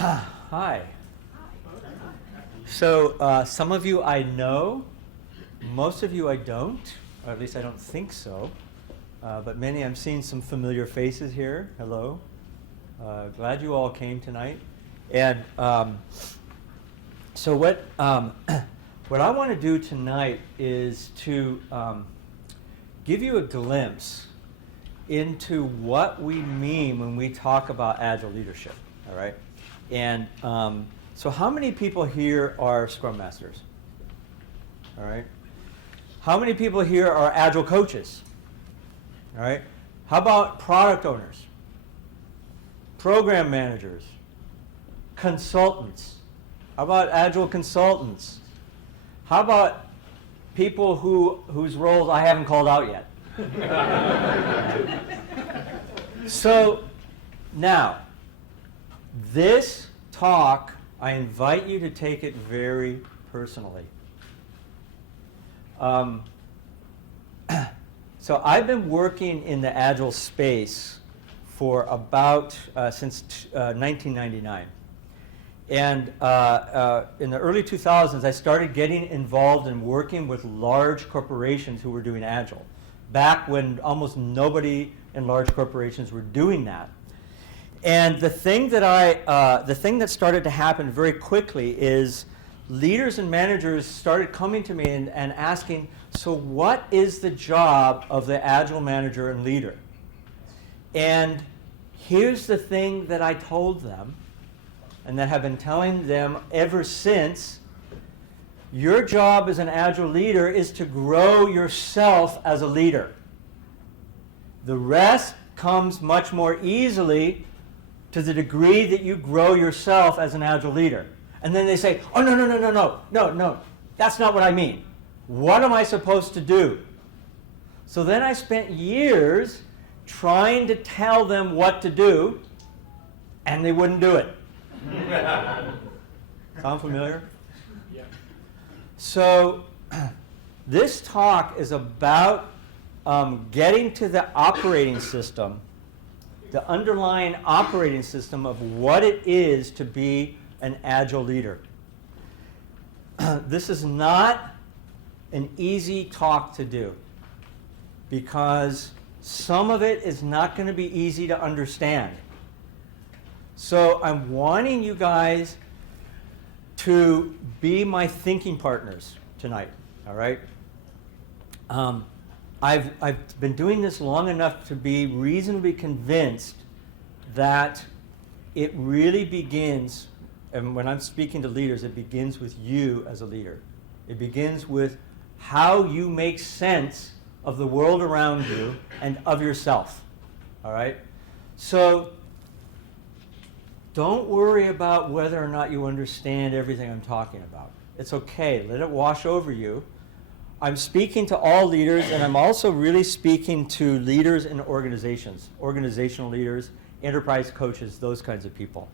Hi. So some of you I know, most of you I don't, or at least I don't think so. But many, I'm seeing some familiar faces here. Hello. Glad you all came tonight. And so what I want to do tonight is to give you a glimpse into what we mean when we talk about Agile leadership, all right? And so how many people here are Scrum Masters? All right. How many people here are Agile coaches? All right. How about product owners? Program managers? Consultants? How about Agile consultants? How about people whose roles I haven't called out yet? So now, this talk, I invite you to take it very personally. So I've been working in the Agile space for about since 1999. And in the early 2000s, I started getting involved in working with large corporations who were doing Agile, back when almost nobody in large corporations were doing that. And the thing that started to happen very quickly is leaders and managers started coming to me and asking, so what is the job of the Agile manager and leader? And here's the thing that I told them, and that have been telling them ever since: your job as an Agile leader is to grow yourself as a leader. The rest comes much more easily to the degree that you grow yourself as an Agile leader. And then they say, oh, no, that's not what I mean. What am I supposed to do? So then I spent years trying to tell them what to do, and they wouldn't do it. Sound familiar? Yeah. So this talk is about getting to the operating system, the underlying operating system of what it is to be an Agile leader. This is not an easy talk to do, because some of it is not going to be easy to understand. So I'm wanting you guys to be my thinking partners tonight, all right? I've been doing this long enough to be reasonably convinced that it really begins, and when I'm speaking to leaders, it begins with you as a leader. It begins with how you make sense of the world around you and of yourself, all right? So don't worry about whether or not you understand everything I'm talking about. It's okay, let it wash over you. I'm speaking to all leaders, and I'm also really speaking to leaders in organizations, organizational leaders, enterprise coaches, those kinds of people.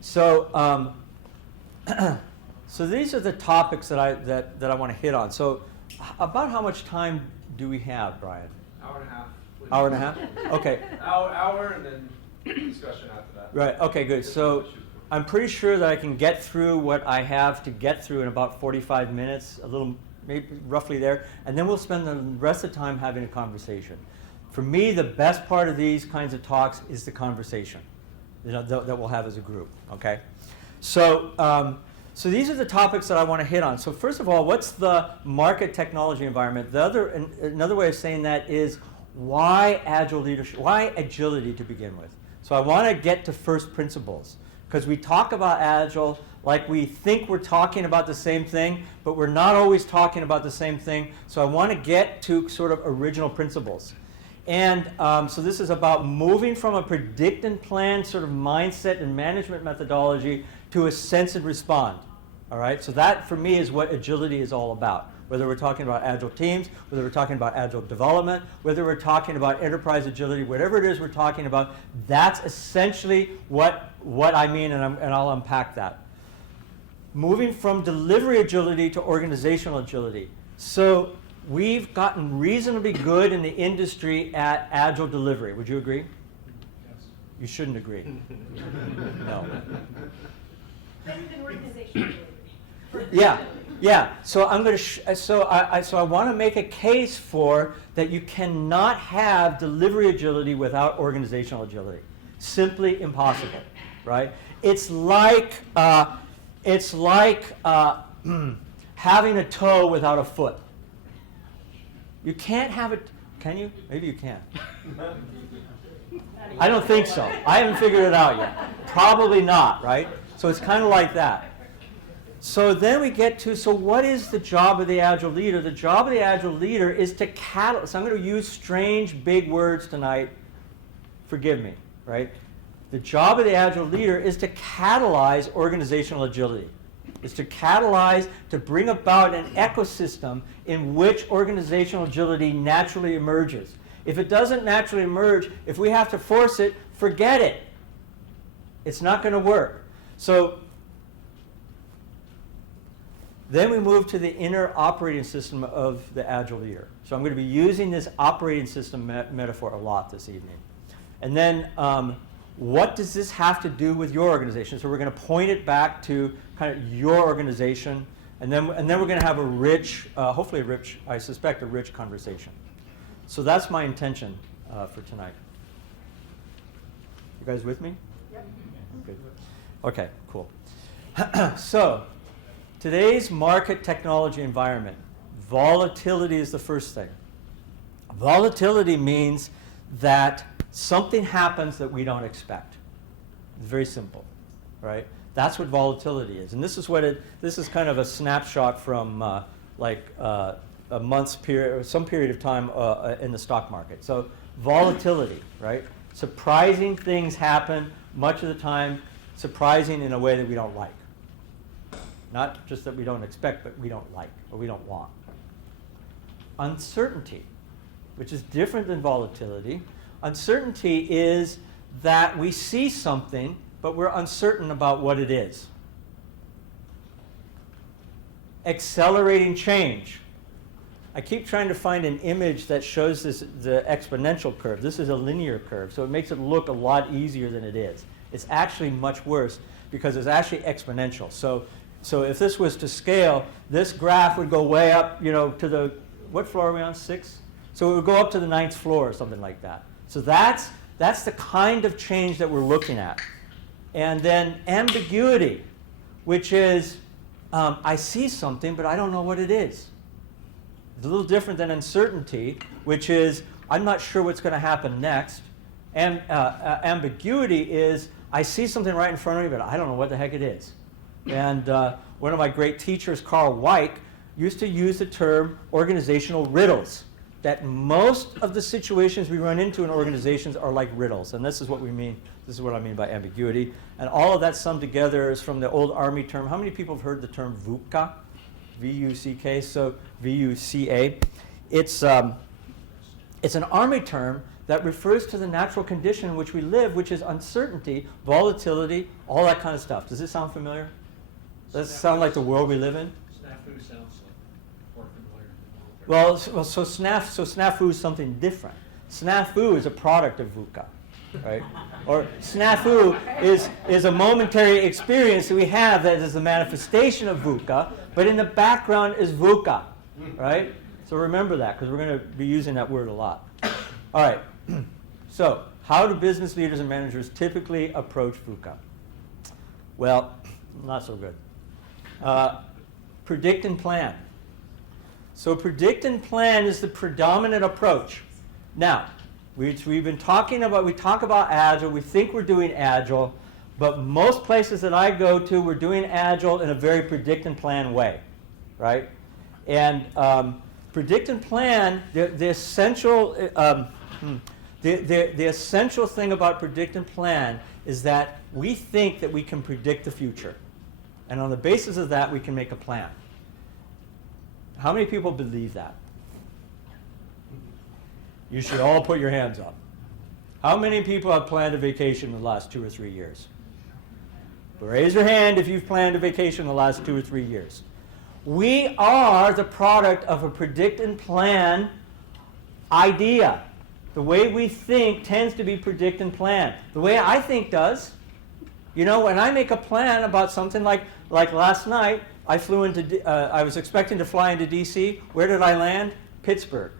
So, so these are the topics that I want to hit on. So, about how much time do we have, Brian? Hour and a half. Please. Hour and a half? Okay. Hour and then discussion after that. Right. Okay. Good. So, I'm pretty sure that I can get through what I have to get through in about 45 minutes, a little, maybe roughly there, and then we'll spend the rest of the time having a conversation. For me, the best part of these kinds of talks is the conversation, that we'll have as a group. Okay. So, so these are the topics that I want to hit on. So first of all, what's the market technology environment? Another way of saying that is, why Agile leadership? Why agility to begin with? So I want to get to first principles, because we talk about Agile like we think we're talking about the same thing, but we're not always talking about the same thing. So I want to get to sort of original principles. And so this is about moving from a predict and plan sort of mindset and management methodology to a sense and respond. All right? So that, for me, is what agility is all about. Whether we're talking about Agile teams, whether we're talking about Agile development, whether we're talking about enterprise agility, whatever it is we're talking about, that's essentially what I mean, and I'll unpack that. Moving from delivery agility to organizational agility. So we've gotten reasonably good in the industry at Agile delivery. Would you agree? Yes. You shouldn't agree. No. Better than organizational agility. Yeah. So I'm going to. So I want to make a case for that you cannot have delivery agility without organizational agility. Simply impossible, right? It's like having a toe without a foot. You can't have it. Can you? Maybe you can. I don't think so. I haven't figured it out yet. Probably not, right? So it's kind of like that. So then we get to, so what is the job of the Agile leader? The job of the Agile leader is to catalyze. So I'm going to use strange big words tonight. Forgive me, right? The job of the Agile leader is to catalyze organizational agility. Is to catalyze, to bring about an ecosystem in which organizational agility naturally emerges. If it doesn't naturally emerge, if we have to force it, forget it. It's not going to work. So then we move to the inner operating system of the Agile leader. So I'm going to be using this operating system metaphor a lot this evening. And then what does this have to do with your organization? So we're going to point it back to kind of your organization, and then we're going to have a rich, hopefully a rich, I suspect a rich conversation. So that's my intention for tonight. You guys with me? Yep. Good. Okay, cool. So today's market technology environment, volatility is the first thing. Volatility means that something happens that we don't expect. It's very simple, right? That's what volatility is. And this is this is kind of a snapshot from a month's period, or some period of time in the stock market. So volatility, right? Surprising things happen, much of the time surprising in a way that we don't like. Not just that we don't expect, but we don't like, or we don't want. Uncertainty, which is different than volatility. Uncertainty is that we see something, but we're uncertain about what it is. Accelerating change. I keep trying to find an image that shows the exponential curve. This is a linear curve, so it makes it look a lot easier than it is. It's actually much worse because it's actually exponential. So if this was to scale, this graph would go way up, to the, what floor are we on, 6? So it would go up to the 9th floor or something like that. So that's the kind of change that we're looking at. And then ambiguity, which is I see something, but I don't know what it is. It's a little different than uncertainty, which is I'm not sure what's going to happen next. And ambiguity is I see something right in front of me, but I don't know what the heck it is. And one of my great teachers, Carl Weick, used to use the term organizational riddles, that most of the situations we run into in organizations are like riddles. And this is what we mean. This is what I mean by ambiguity. And all of that summed together is from the old Army term. How many people have heard the term VUCA? V-U-C-K, so V-U-C-A. It's an Army term that refers to the natural condition in which we live, which is uncertainty, volatility, all that kind of stuff. Does this sound familiar? Does this sound like the world we live in? Snafu sounds more familiar. Well, so snafu is something different. Snafu is a product of VUCA, right? Or snafu is a momentary experience that we have that is the manifestation of VUCA, but in the background is VUCA, right? So remember that, because we're going to be using that word a lot. All right. So how do business leaders and managers typically approach VUCA? Well, not so good. Predict and plan. So predict and plan is the predominant approach. Now, we've been talking about, we talk about Agile, we think we're doing Agile, but most places that I go to, we're doing Agile in a very predict and plan way, right? And predict and plan, the essential thing about predict and plan is that we think that we can predict the future. And on the basis of that, we can make a plan. How many people believe that? You should all put your hands up. How many people have planned a vacation in the last 2 or 3 years? Raise your hand if you've planned a vacation in the last 2 or 3 years. We are the product of a predict and plan idea. the way we think tends to be predict and plan. The way I think does. You know, when I make a plan about something like last night, I flew into, I was expecting to fly into DC. Where did I land? Pittsburgh.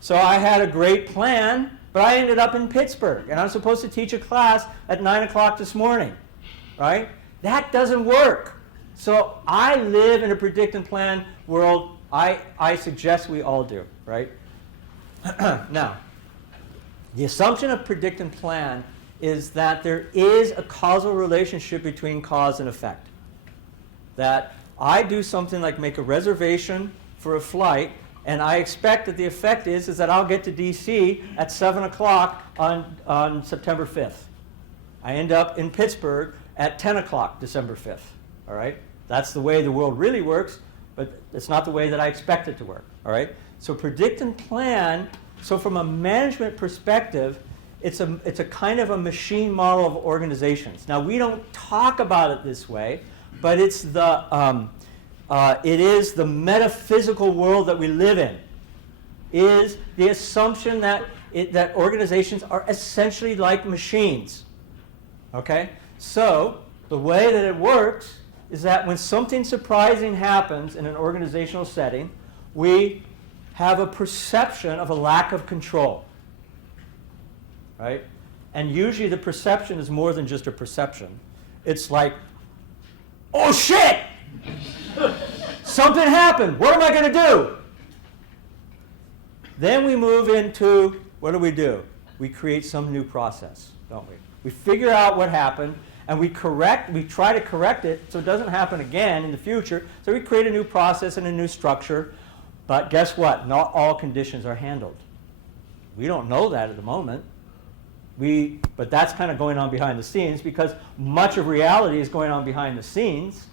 So I had a great plan, but I ended up in Pittsburgh, and I was supposed to teach a class at 9 o'clock this morning, right? That doesn't work. So I live in a predict and plan world. I suggest we all do, right? Now, the assumption of predict and plan is that there is a causal relationship between cause and effect. That I do something like make a reservation for a flight, and I expect that the effect is that I'll get to DC at 7 o'clock on September 5th. I end up in Pittsburgh at 10 o'clock December 5th. All right? That's the way the world really works, but it's not the way that I expect it to work. All right? So predict and plan, so from a management perspective, it's a kind of a machine model of organizations. Now, we don't talk about it this way, but it is the metaphysical world that we live in, is the assumption that organizations are essentially like machines. Okay? So, the way that it works is that when something surprising happens in an organizational setting, we have a perception of a lack of control. Right? And usually the perception is more than just a perception. It's like, oh shit! Something happened. What am I going to do? Then we move into, what do? We create some new process, don't we? We figure out what happened, and we try to correct it so it doesn't happen again in the future. So we create a new process and a new structure. But guess what? Not all conditions are handled. We don't know that at the moment. But that's kind of going on behind the scenes, because much of reality is going on behind the scenes.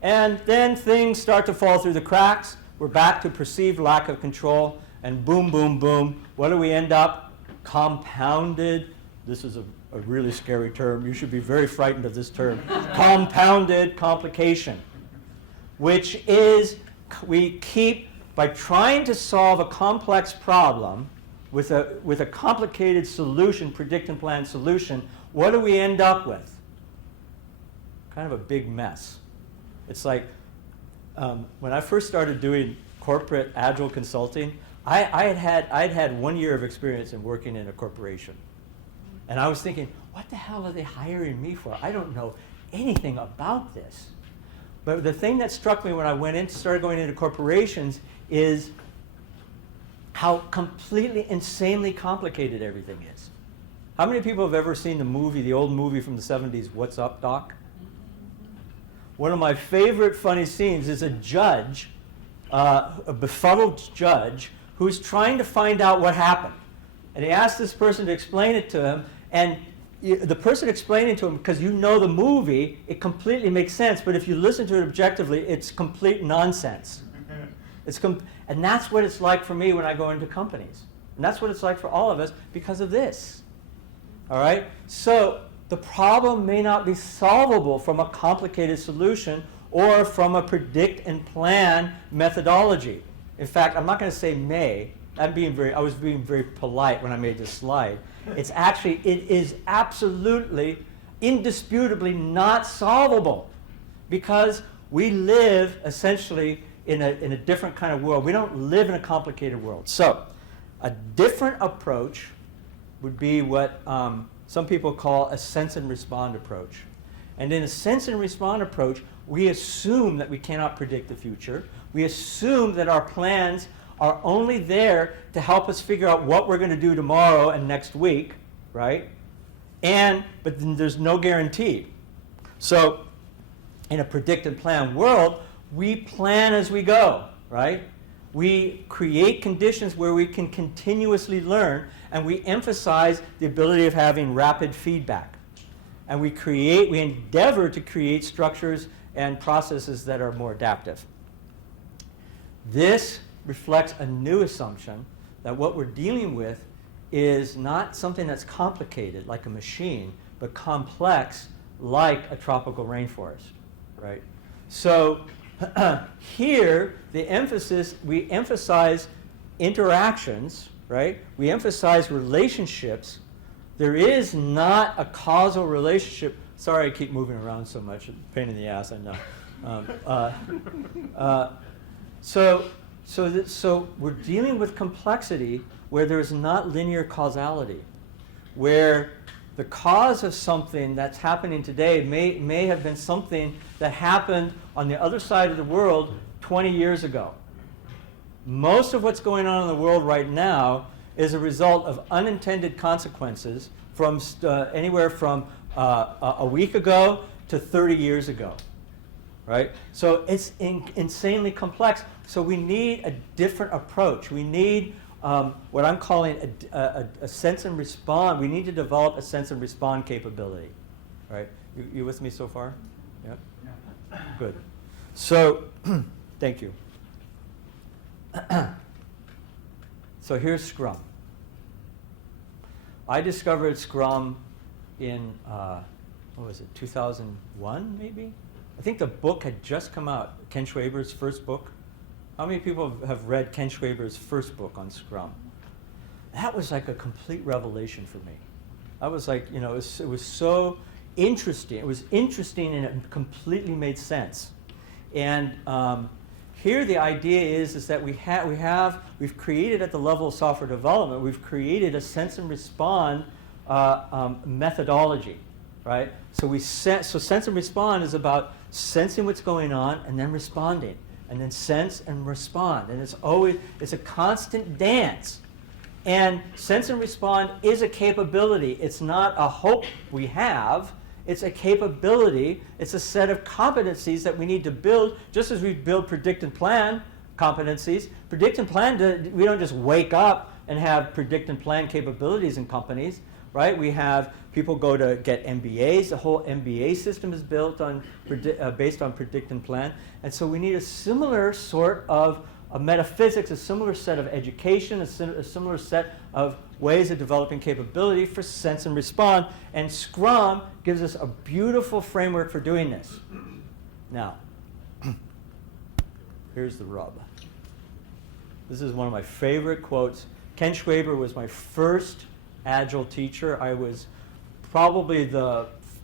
And then things start to fall through the cracks. We're back to perceived lack of control, and boom, boom, boom. What do we end up? Compounded. This is a really scary term. You should be very frightened of this term. Compounded complication, which is we keep, by trying to solve a complex problem with a complicated solution, predict and plan solution, what do we end up with? Kind of a big mess. It's like when I first started doing corporate agile consulting, I'd had 1 year of experience in working in a corporation. And I was thinking, what the hell are they hiring me for? I don't know anything about this. But the thing that struck me when I started going into corporations is how completely, insanely complicated everything is. How many people have ever seen the old movie from the 70s, What's Up, Doc? One of my favorite funny scenes is a judge, a befuddled judge, who's trying to find out what happened. And he asked this person to explain it to him, and the person explaining to him, because you know the movie, it completely makes sense, but if you listen to it objectively, it's complete nonsense. And that's what it's like for me when I go into companies. And that's what it's like for all of us because of this. All right? So the problem may not be solvable from a complicated solution or from a predict and plan methodology. In fact, I'm not going to say may. I was being very polite when I made this slide. It is absolutely, indisputably not solvable, because we live essentially in a different kind of world. We don't live in a complicated world. So a different approach would be what some people call a sense and respond approach. And in a sense and respond approach, we assume that we cannot predict the future. We assume that our plans are only there to help us figure out what we're going to do tomorrow and next week, right? But then there's no guarantee. So in a predict and plan world, we plan as we go, right? We create conditions where we can continuously learn, and we emphasize the ability of having rapid feedback. And we endeavor to create structures and processes that are more adaptive. This reflects a new assumption that what we're dealing with is not something that's complicated like a machine, but complex like a tropical rainforest, right? So here, we emphasize interactions, right? We emphasize relationships. There is not a causal relationship. Sorry I keep moving around so much. Pain in the ass, I know. So we're dealing with complexity where there's not linear causality, where the cause of something that's happening today may have been something that happened on the other side of the world 20 years ago. Most of what's going on in the world right now is a result of unintended consequences from anywhere from a week ago to 30 years ago, right? So it's insanely complex. So we need a different approach. We need what I'm calling a sense and respond. We need to develop a sense and respond capability, right? You with me so far? Yep. Yeah. Good. So, thank you. So here's Scrum. I discovered Scrum in, 2001 maybe? I think the book had just come out, Ken Schreiber's first book. How many people have read Ken Schreiber's first book on Scrum? That was like a complete revelation for me. I was like, it was so interesting. It was interesting and it completely made sense. And here the idea is that we've created at the level of software development, we've created a sense and respond methodology, right? So sense and respond is about sensing what's going on and then responding, and then sense and respond. And it's a constant dance. And sense and respond is a capability. It's not a hope we have. It's a capability. It's a set of competencies that we need to build, just as we build predict and plan competencies. Predict and plan, we don't just wake up and have predict and plan capabilities in companies, right? We have people go to get MBAs. The whole MBA system is built on based on predict and plan. And so we need a similar sort of metaphysics, a similar set of education, a similar set of ways of developing capability for sense and respond. And Scrum gives us a beautiful framework for doing this. Now, here's the rub. This is one of my favorite quotes. Ken Schreiber was my first Agile teacher. I was probably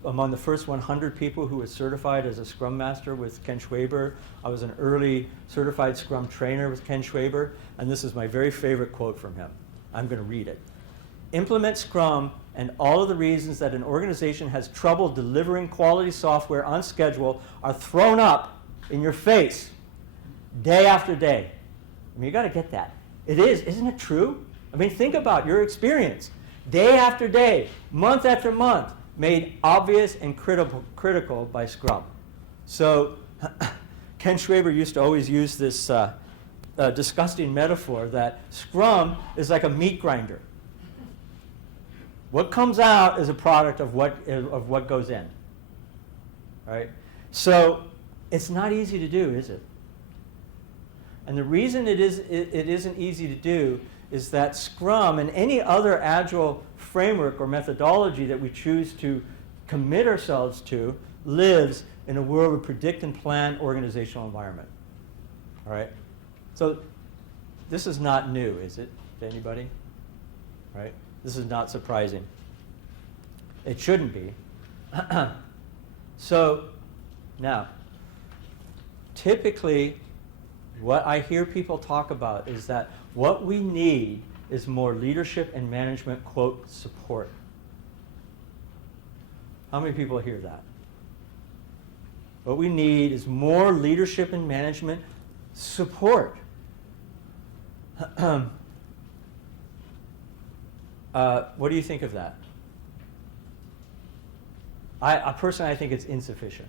among the first 100 people who was certified as a Scrum Master with Ken Schreiber. I was an early certified Scrum trainer with Ken Schreiber, and this is my very favorite quote from him. I'm going to read it. Implement Scrum, and all of the reasons that an organization has trouble delivering quality software on schedule are thrown up in your face day after day. I mean, you got to get that. It is, isn't it true? I mean, think about your experience. Day after day, month after month, made obvious and critical by Scrum. So Ken Schreiber used to always use this disgusting metaphor that Scrum is like a meat grinder. What comes out is a product of what goes in, right? So it's not easy to do, is it? And the reason it isn't easy to do is that Scrum and any other Agile framework or methodology that we choose to commit ourselves to lives in a world of predict and plan organizational environment. All right? So this is not new, is it, to anybody? Right? This is not surprising. It shouldn't be. So now, typically, what I hear people talk about is that what we need is more leadership and management, quote, support. How many people hear that? What we need is more leadership and management support. What do you think of that? I personally think it's insufficient.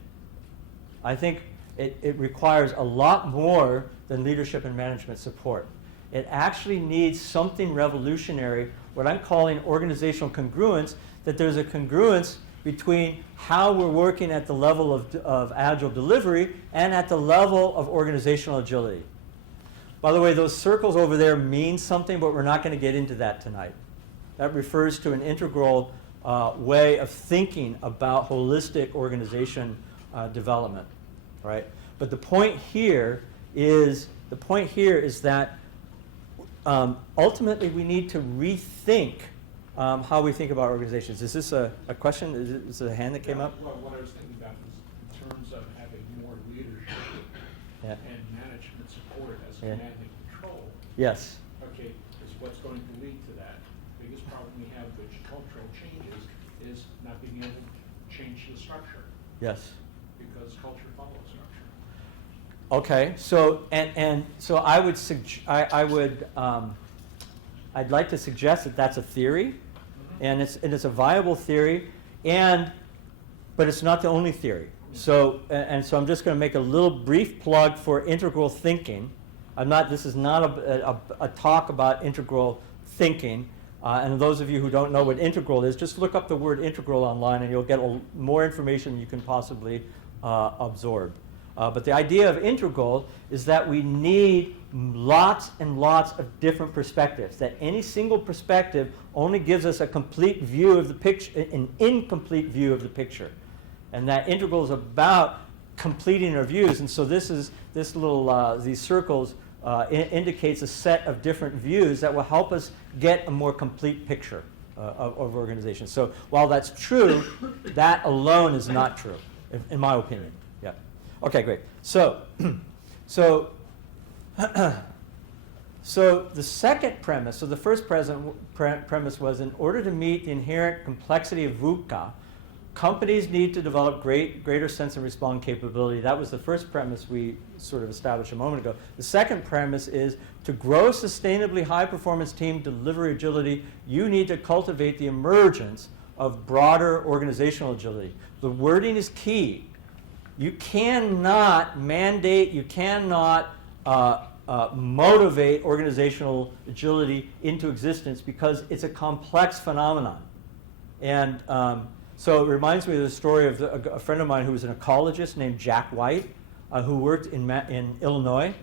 I think it requires a lot more than leadership and management support. It actually needs something revolutionary, what I'm calling organizational congruence, that there's a congruence between how we're working at the level of Agile delivery and at the level of organizational agility. By the way, those circles over there mean something, but we're not going to get into that tonight. That refers to an integral way of thinking about holistic organization development, right? But the point here is that ultimately we need to rethink how we think about organizations. Is this a question? Is it a hand that came up? Well, what I was thinking about was in terms of having more leadership and management support as command and control. Yes. Okay, is what's going to lead to that? The biggest problem we have with cultural changes is not being able to change the structure. Yes. Because culture follows structure. Okay, so so I would I'd like to suggest that that's a theory, and it's a viable theory, but it's not the only theory. So so I'm just going to make a little brief plug for integral thinking. This is not a talk about integral thinking. And those of you who don't know what integral is, just look up the word integral online and you'll get more information than you can possibly absorb. But the idea of integral is that we need lots and lots of different perspectives, that any single perspective only gives us a complete view of the picture, an incomplete view of the picture. And that integral is about completing our views. And so these circles indicates a set of different views that will help us get a more complete picture of organizations. So while that's true, that alone is not true, in my opinion. Yeah. Okay, great. So the second premise, so the first premise was, in order to meet the inherent complexity of VUCA, companies need to develop greater sense and respond capability. That was the first premise we sort of established a moment ago. The second premise is, to grow sustainably high-performance team delivery agility, you need to cultivate the emergence of broader organizational agility. The wording is key. You cannot mandate, you cannot motivate organizational agility into existence because it's a complex phenomenon. And so it reminds me of the story of a friend of mine who was an ecologist named Jack White, who worked in Illinois.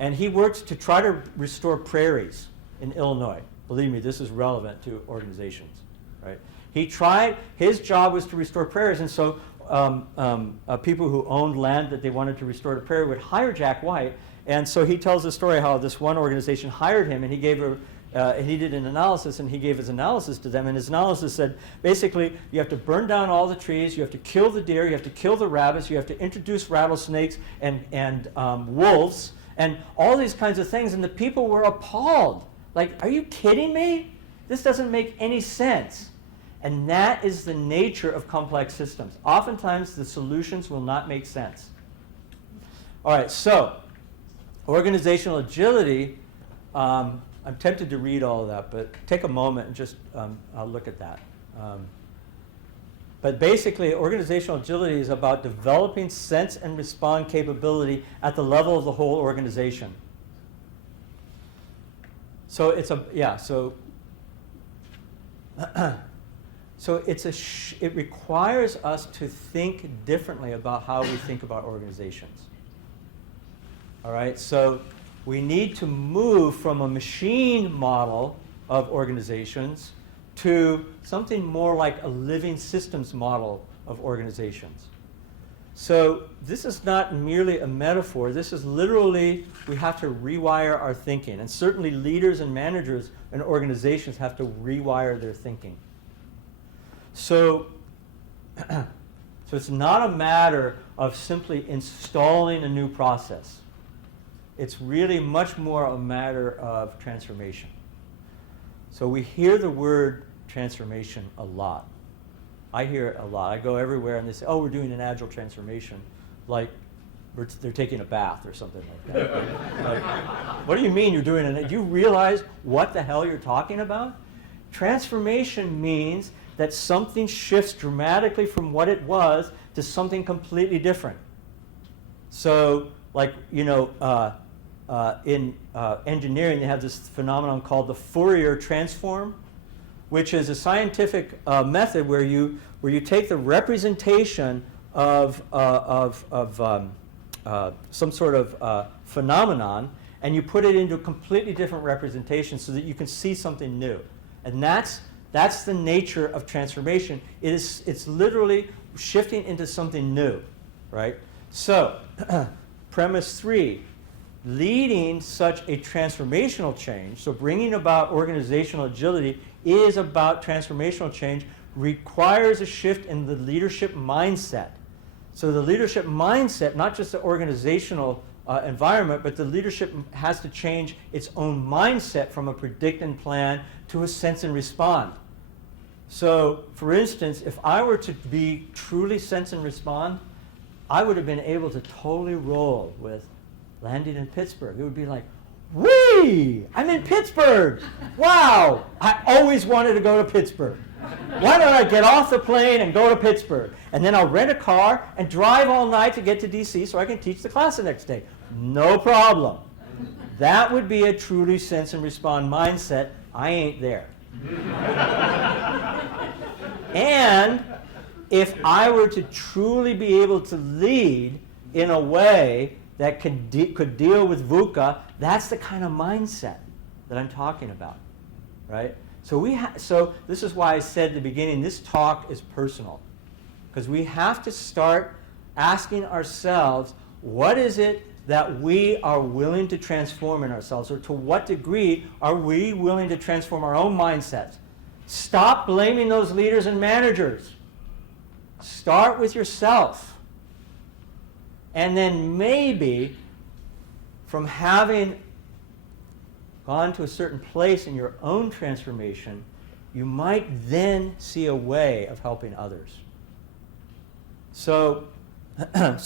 And he worked to try to restore prairies in Illinois. Believe me, this is relevant to organizations, right? His job was to restore prairies, and so people who owned land that they wanted to restore to prairie would hire Jack White. And so he tells the story how this one organization hired him, and he did an analysis, and he gave his analysis to them. And his analysis said, basically, you have to burn down all the trees, you have to kill the deer, you have to kill the rabbits, you have to introduce rattlesnakes and wolves, and all these kinds of things. And the people were appalled. Like, are you kidding me? This doesn't make any sense. And that is the nature of complex systems. Oftentimes, the solutions will not make sense. All right, so organizational agility, I'm tempted to read all of that, but take a moment and just look at that. But basically, organizational agility is about developing sense and respond capability at the level of the whole organization. So it requires us to think differently about how we think about organizations. All right, so we need to move from a machine model of organizations to something more like a living systems model of organizations. So this is not merely a metaphor. This is literally, we have to rewire our thinking. And certainly leaders and managers and organizations have to rewire their thinking. So it's not a matter of simply installing a new process. It's really much more a matter of transformation. So we hear the word transformation a lot. I hear it a lot. I go everywhere and they say, oh, we're doing an agile transformation, like they're taking a bath or something like that. Like, what do you mean you're doing it? Do you realize what the hell you're talking about? Transformation means that something shifts dramatically from what it was to something completely different. So, like, in engineering, they have this phenomenon called the Fourier transform, which is a scientific method where you take the representation of some sort of phenomenon and you put it into a completely different representation so that you can see something new. And that's the nature of transformation. It's literally shifting into something new, right? So, premise 3. leading such a transformational change, so bringing about organizational agility is about transformational change, requires a shift in the leadership mindset. So the leadership mindset, not just the organizational environment, but the leadership has to change its own mindset from a predict and plan to a sense and respond. So, for instance, if I were to be truly sense and respond, I would have been able to totally roll with landing in Pittsburgh. It would be like, whee! I'm in Pittsburgh! Wow! I always wanted to go to Pittsburgh. Why don't I get off the plane and go to Pittsburgh? And then I'll rent a car and drive all night to get to DC so I can teach the class the next day. No problem. That would be a truly sense and respond mindset. I ain't there. And if I were to truly be able to lead in a way that could deal with VUCA, that's the kind of mindset that I'm talking about, right? So this is why I said at the beginning, this talk is personal, because we have to start asking ourselves, what is it that we are willing to transform in ourselves, or to what degree are we willing to transform our own mindsets? Stop blaming those leaders and managers. Start with yourself. And then maybe from having gone to a certain place in your own transformation, you might then see a way of helping others. So I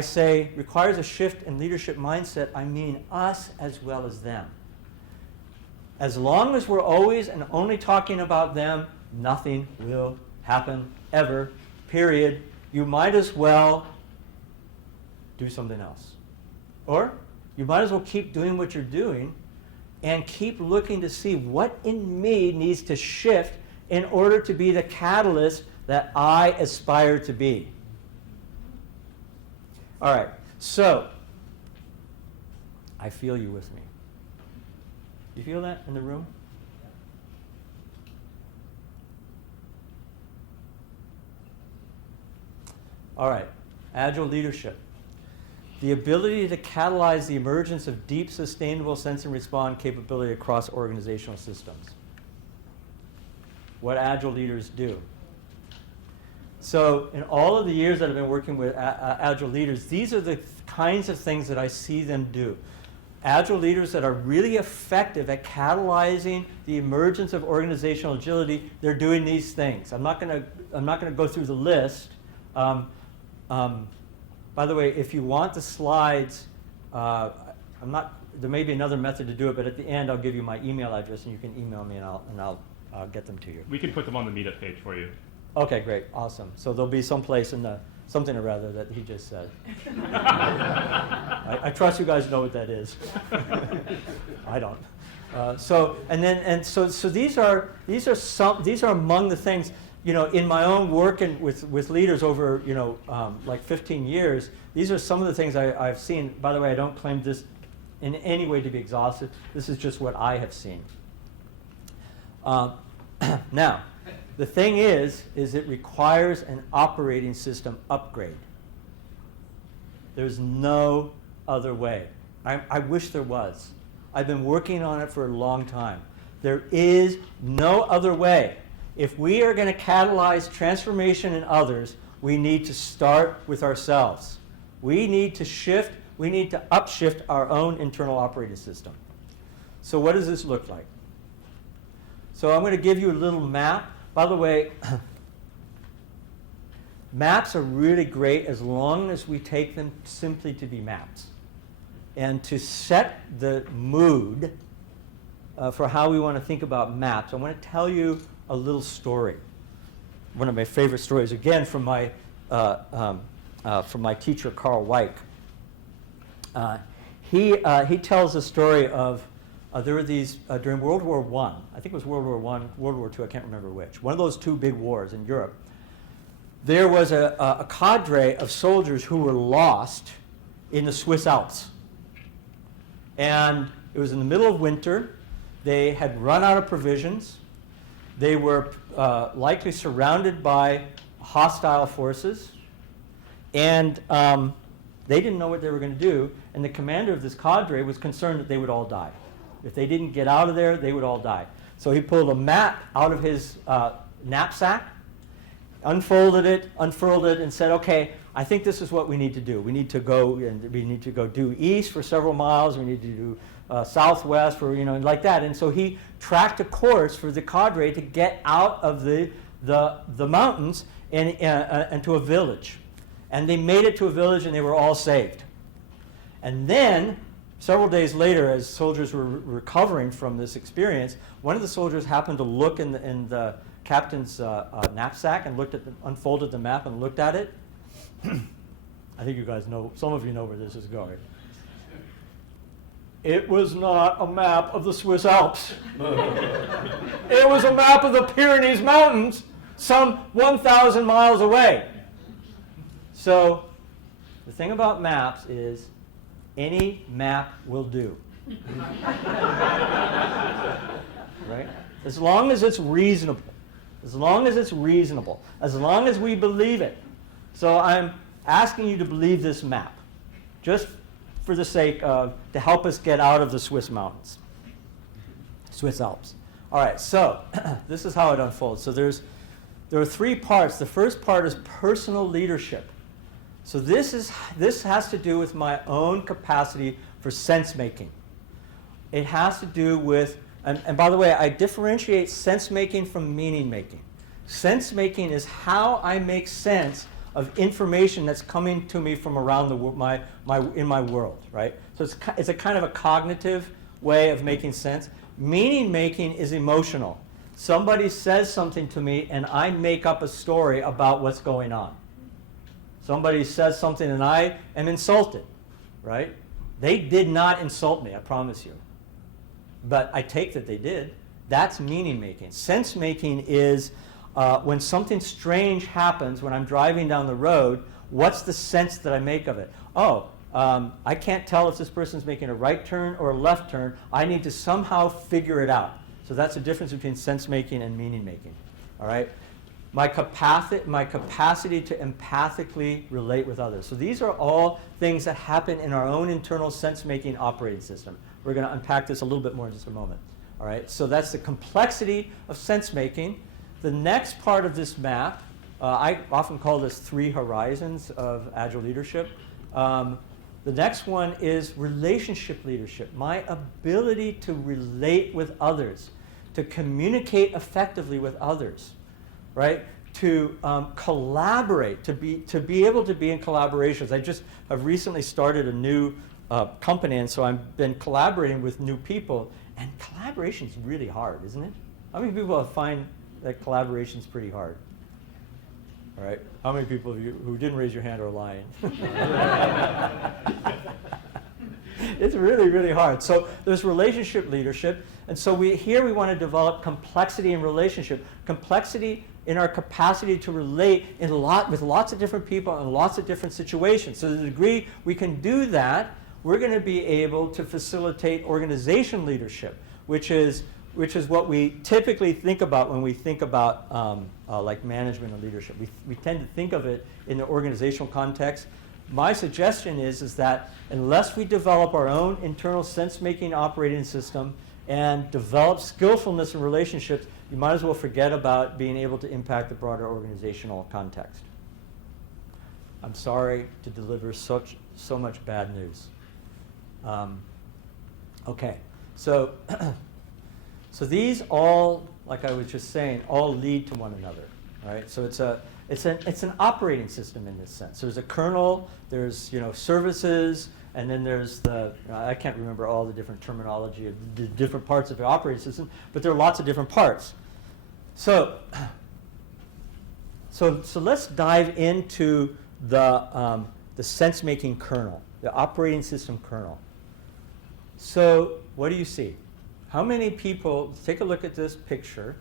say requires a shift in leadership mindset. I mean us as well as them. As long as we're always and only talking about them, nothing will happen ever, period. You might as well do something else. Or you might as well keep doing what you're doing and keep looking to see what in me needs to shift in order to be the catalyst that I aspire to be. All right, so I feel you with me. You feel that in the room? All right, Agile Leadership. The ability to catalyze the emergence of deep, sustainable sense and respond capability across organizational systems. What Agile leaders do. So in all of the years that I've been working with Agile leaders, these are the kinds of things that I see them do. Agile leaders that are really effective at catalyzing the emergence of organizational agility, they're doing these things. I'm not going to go through the list. By the way, if you want the slides, there may be another method to do it, but at the end I'll give you my email address and you can email me and I'll get them to you. We can put them on the meetup page for you. Okay, great, awesome. So there'll be some place in the something or other that he just said. I trust you guys know what that is. I don't. So these are among the things, you know, in my own work and with leaders over, you know, like 15 years. These are some of the things I've seen. By the way, I don't claim this in any way to be exhaustive. This is just what I have seen. Now, the thing is it requires an operating system upgrade. There's no other way. I wish there was. I've been working on it for a long time. There is no other way. If we are going to catalyze transformation in others, we need to start with ourselves. We need to shift, we need to upshift our own internal operating system. So what does this look like? So I'm going to give you a little map. By the way, maps are really great as long as we take them simply to be maps. And to set the mood for how we want to think about maps, I want to tell you a little story. One of my favorite stories, again, from my teacher, Carl Weick. He tells a story of there were these, during World War I, I think it was World War I, World War II, I can't remember which, one of those two big wars in Europe. There was a cadre of soldiers who were lost in the Swiss Alps. And it was in the middle of winter. They had run out of provisions. They were likely surrounded by hostile forces. And They didn't know what they were going to do, and the commander of this cadre was concerned that they would all die. If they didn't get out of there, they would all die. So he pulled a map out of his knapsack, unfolded it, unfurled it, and said, okay, I think this is what we need to do. We need to go due east for several miles. We need to do southwest for, like that. And so he tracked a course for the cadre to get out of the mountains and to a village. And they made it to a village, and they were all saved. And then, several days later, as soldiers were recovering from this experience, one of the soldiers happened to look in the captain's knapsack and unfolded the map and looked at it. I think you guys know, some of you know where this is going. It was not a map of the Swiss Alps. It was a map of the Pyrenees Mountains, some 1,000 miles away. So the thing about maps is any map will do. Right? As long as it's reasonable. As long as it's reasonable. As long as we believe it. So I'm asking you to believe this map, just for the sake of, to help us get out of the Swiss mountains, Swiss Alps. All right, so this is how it unfolds. So there are 3 parts. The first part is personal leadership. So this has to do with my own capacity for sense making. It has to do with, and by the way, I differentiate sense making from meaning making. Sense making is how I make sense of information that's coming to me from around in my world, right? So it's a kind of a cognitive way of making sense. Meaning making is emotional. Somebody says something to me, and I make up a story about what's going on. Somebody says something, and I am insulted, right? They did not insult me, I promise you. But I take that they did. That's meaning making. Sense making is when something strange happens when I'm driving down the road, what's the sense that I make of it? I can't tell if this person's making a right turn or a left turn. I need to somehow figure it out. So that's the difference between sense making and meaning making. All right? My capacity to empathically relate with others. So these are all things that happen in our own internal sense-making operating system. We're going to unpack this a little bit more in just a moment. All right, so that's the complexity of sense-making. The next part of this map, I often call this 3 horizons of Agile leadership. The next one is relationship leadership, my ability to relate with others, to communicate effectively with others. Right? To collaborate, to be able to be in collaborations. I've recently started a new company, and so I've been collaborating with new people, and collaboration is really hard, isn't it? How many people find that collaboration is pretty hard? All right. How many people of you who didn't raise your hand are lying? It's really, really hard. So there's relationship leadership, and so we want to develop complexity in relationship. Complexity in our capacity to relate with lots of different people in lots of different situations. So to the degree we can do that, we're going to be able to facilitate organization leadership, which is what we typically think about when we think about like management and leadership. We tend to think of it in the organizational context. My suggestion is that unless we develop our own internal sense-making operating system and develop skillfulness in relationships, you might as well forget about being able to impact the broader organizational context. I'm sorry to deliver so much bad news. Okay, so these all, like I was just saying, all lead to one another. Right? So it's an operating system in this sense. There's a kernel, there's services, and then there's I can't remember all the different terminology of the different parts of the operating system, but there are lots of different parts. So let's dive into the sense-making kernel, the operating system kernel. So what do you see? How many people, take a look at this picture.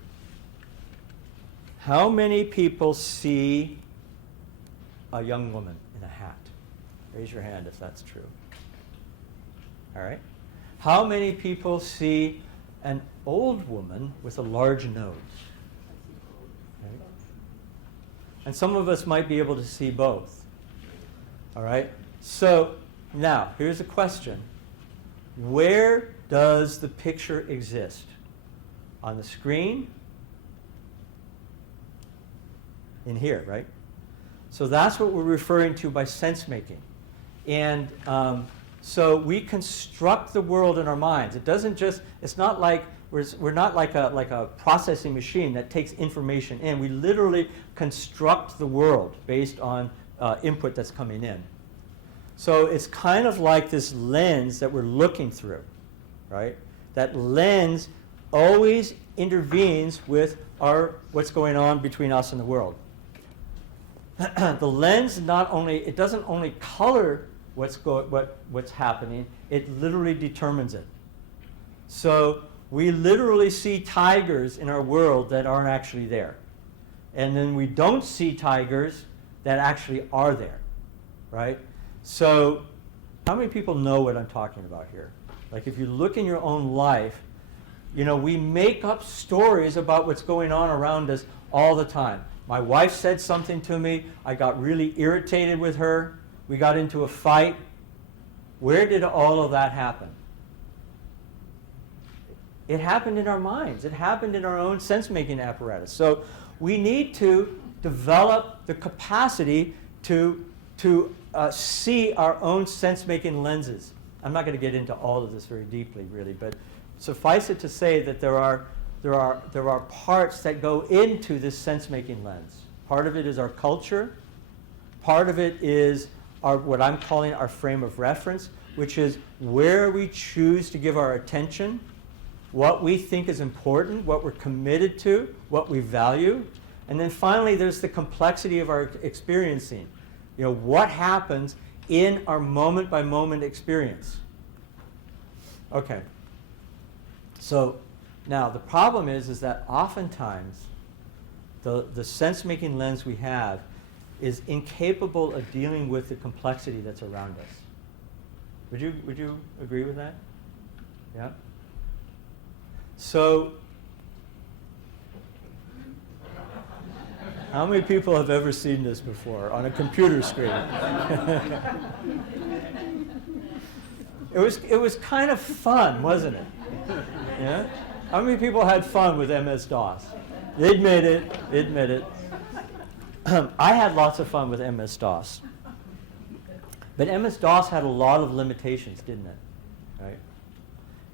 How many people see a young woman in a hat? Raise your hand if that's true. All right. How many people see an old woman with a large nose? Right. And some of us might be able to see both. All right. So now, here's a question. Where does the picture exist? On the screen? In here, right? So that's what we're referring to by sense making. And so we construct the world in our minds. It doesn't just, it's not like, we're not like a processing machine that takes information in. We literally construct the world based on input that's coming in. So it's kind of like this lens that we're looking through, right? That lens always intervenes with what's going on between us and the world. The lens it doesn't only color what's happening, it literally determines it. So we literally see tigers in our world that aren't actually there. And then we don't see tigers that actually are there, right? So how many people know what I'm talking about here? Like if you look in your own life, we make up stories about what's going on around us all the time. My wife said something to me. I got really irritated with her. We got into a fight. Where did all of that happen? It happened in our minds. It happened in our own sense-making apparatus. So we need to develop the capacity to see our own sense-making lenses. I'm not going to get into all of this very deeply, really, but suffice it to say that there are parts that go into this sense-making lens. Part of it is our culture. Part of it is what I'm calling our frame of reference, which is where we choose to give our attention, what we think is important, what we're committed to, what we value. And then finally, there's the complexity of our experiencing. What happens in our moment-by-moment experience. Okay. So now the problem is that oftentimes the sense-making lens we have is incapable of dealing with the complexity that's around us. Would you agree with that? Yeah? So how many people have ever seen this before on a computer screen? It was kind of fun, wasn't it? Yeah? How many people had fun with MS-DOS? Admit it. I had lots of fun with MS-DOS. But MS-DOS had a lot of limitations, didn't it? Right?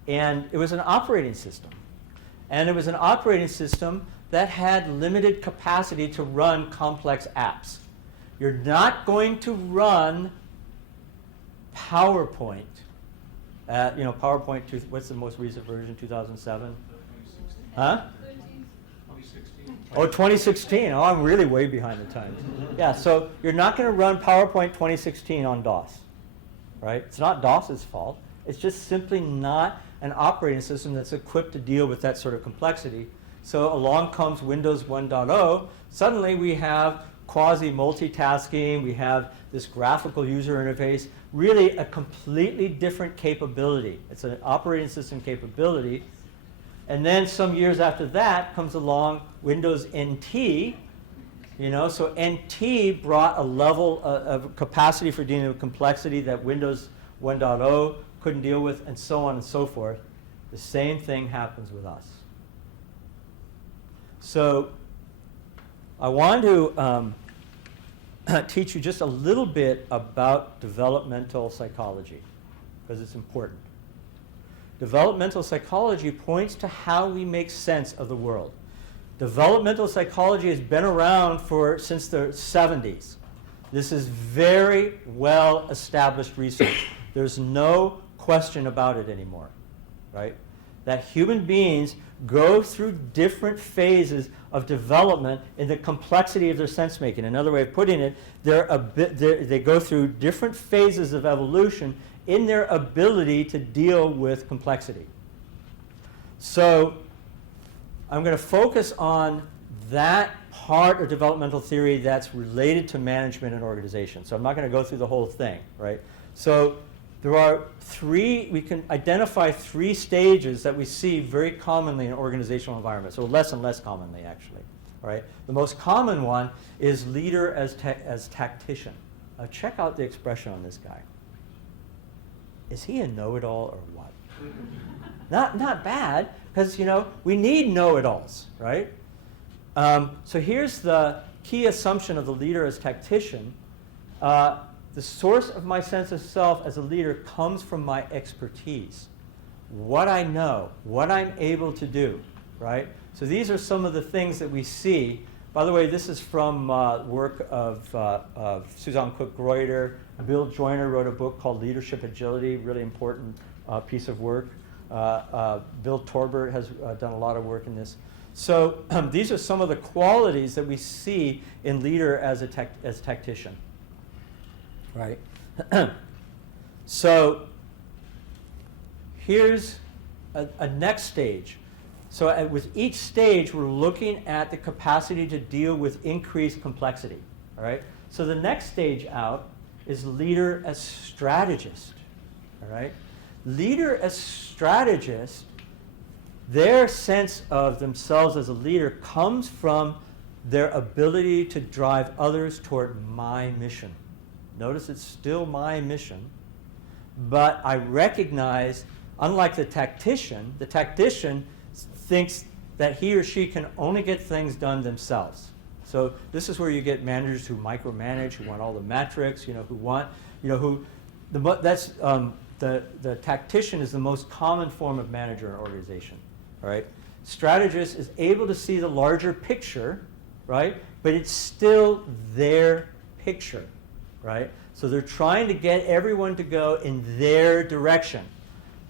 And it was an operating system. And it was an operating system that had limited capacity to run complex apps. You're not going to run PowerPoint. PowerPoint, what's the most recent version, 2007? 2016. Huh? 2016. Oh, 2016. Oh, I'm really way behind the times. Yeah, so you're not going to run PowerPoint 2016 on DOS, right? It's not DOS's fault. It's just simply not an operating system that's equipped to deal with that sort of complexity. So along comes Windows 1.0. Suddenly we have quasi-multitasking. We have this graphical user interface, really a completely different capability. It's an operating system capability. And then some years after that comes along Windows NT. So NT brought a level of capacity for dealing with complexity that Windows 1.0 couldn't deal with, and so on and so forth. The same thing happens with us. So I want to teach you just a little bit about developmental psychology, because it's important. Developmental psychology points to how we make sense of the world. Developmental psychology has been around since the 70s. This is very well established research. There's no question about it anymore, right? That human beings go through different phases of development in the complexity of their sense making. Another way of putting it, they go through different phases of evolution in their ability to deal with complexity. So I'm going to focus on that part of developmental theory that's related to management and organization. So I'm not going to go through the whole thing, right? So we can identify three stages that we see very commonly in organizational environments, or less and less commonly, actually, right? The most common one is leader as tactician. check out the expression on this guy. Is he a know-it-all or what? Not bad, because we need know-it-alls, right? So here's the key assumption of the leader as tactician. The source of my sense of self as a leader comes from my expertise, what I know, what I'm able to do, right? So these are some of the things that we see. By the way, this is from work of Suzanne Cook-Greuter. Bill Joyner wrote a book called Leadership Agility, really important piece of work. Bill Torbert has done a lot of work in this. So these are some of the qualities that we see in leader as tactician, right? So here's a next stage. So with each stage, we're looking at the capacity to deal with increased complexity, all right? So the next stage out is leader as strategist, all right? Leader as strategist, their sense of themselves as a leader comes from their ability to drive others toward my mission. Notice it's still my mission, but I recognize, unlike the tactician thinks that he or she can only get things done themselves. So this is where you get managers who micromanage, who want all the metrics, the tactician is the most common form of manager in an organization, right? Strategist is able to see the larger picture, right? But it's still their picture, right? So they're trying to get everyone to go in their direction.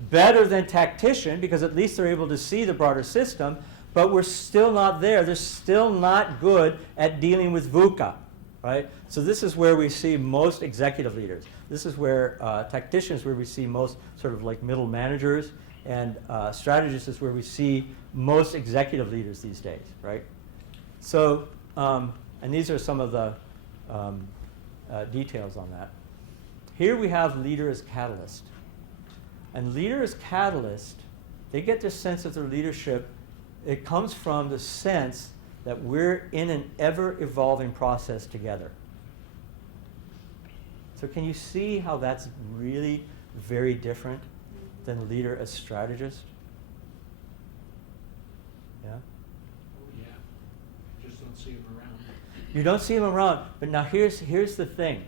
Better than tactician, because at least they're able to see the broader system, but we're still not there. They're still not good at dealing with VUCA, right? So this is where we see most executive leaders. This is where tacticians, where we see most sort of like middle managers, and strategists is where we see most executive leaders these days, right? So, and these are some of the details on that. Here we have leader as catalyst. And leader as catalyst, they get this sense of their leadership. It comes from the sense that we're in an ever-evolving process together. So can you see how that's really very different than leader as strategist? Yeah? Oh, yeah. Just don't see them around. You don't see them around. But now here's the thing.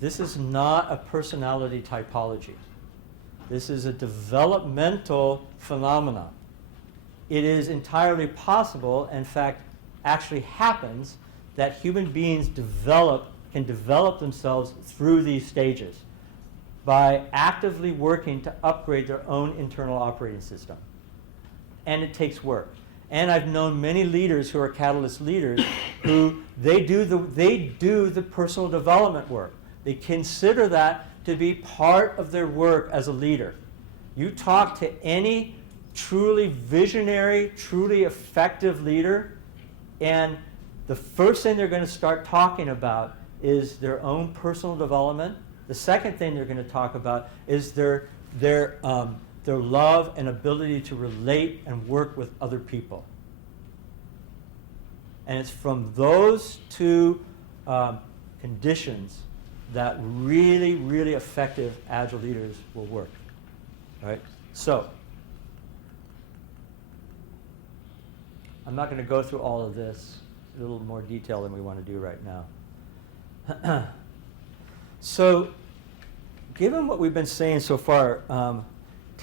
This is not a personality typology. This is a developmental phenomenon. It is entirely possible, in fact, actually happens, that human beings can develop themselves through these stages by actively working to upgrade their own internal operating system. And it takes work. And I've known many leaders who are catalyst leaders who they do the personal development work. They consider that to be part of their work as a leader. You talk to any truly visionary, truly effective leader, and the first thing they're going to start talking about is their own personal development. The second thing they're going to talk about is their love and ability to relate and work with other people. And it's from those two conditions that really, really effective Agile leaders will work. All right? So, I'm not going to go through all of this in a little more detail than we want to do right now. So, given what we've been saying so far, I'm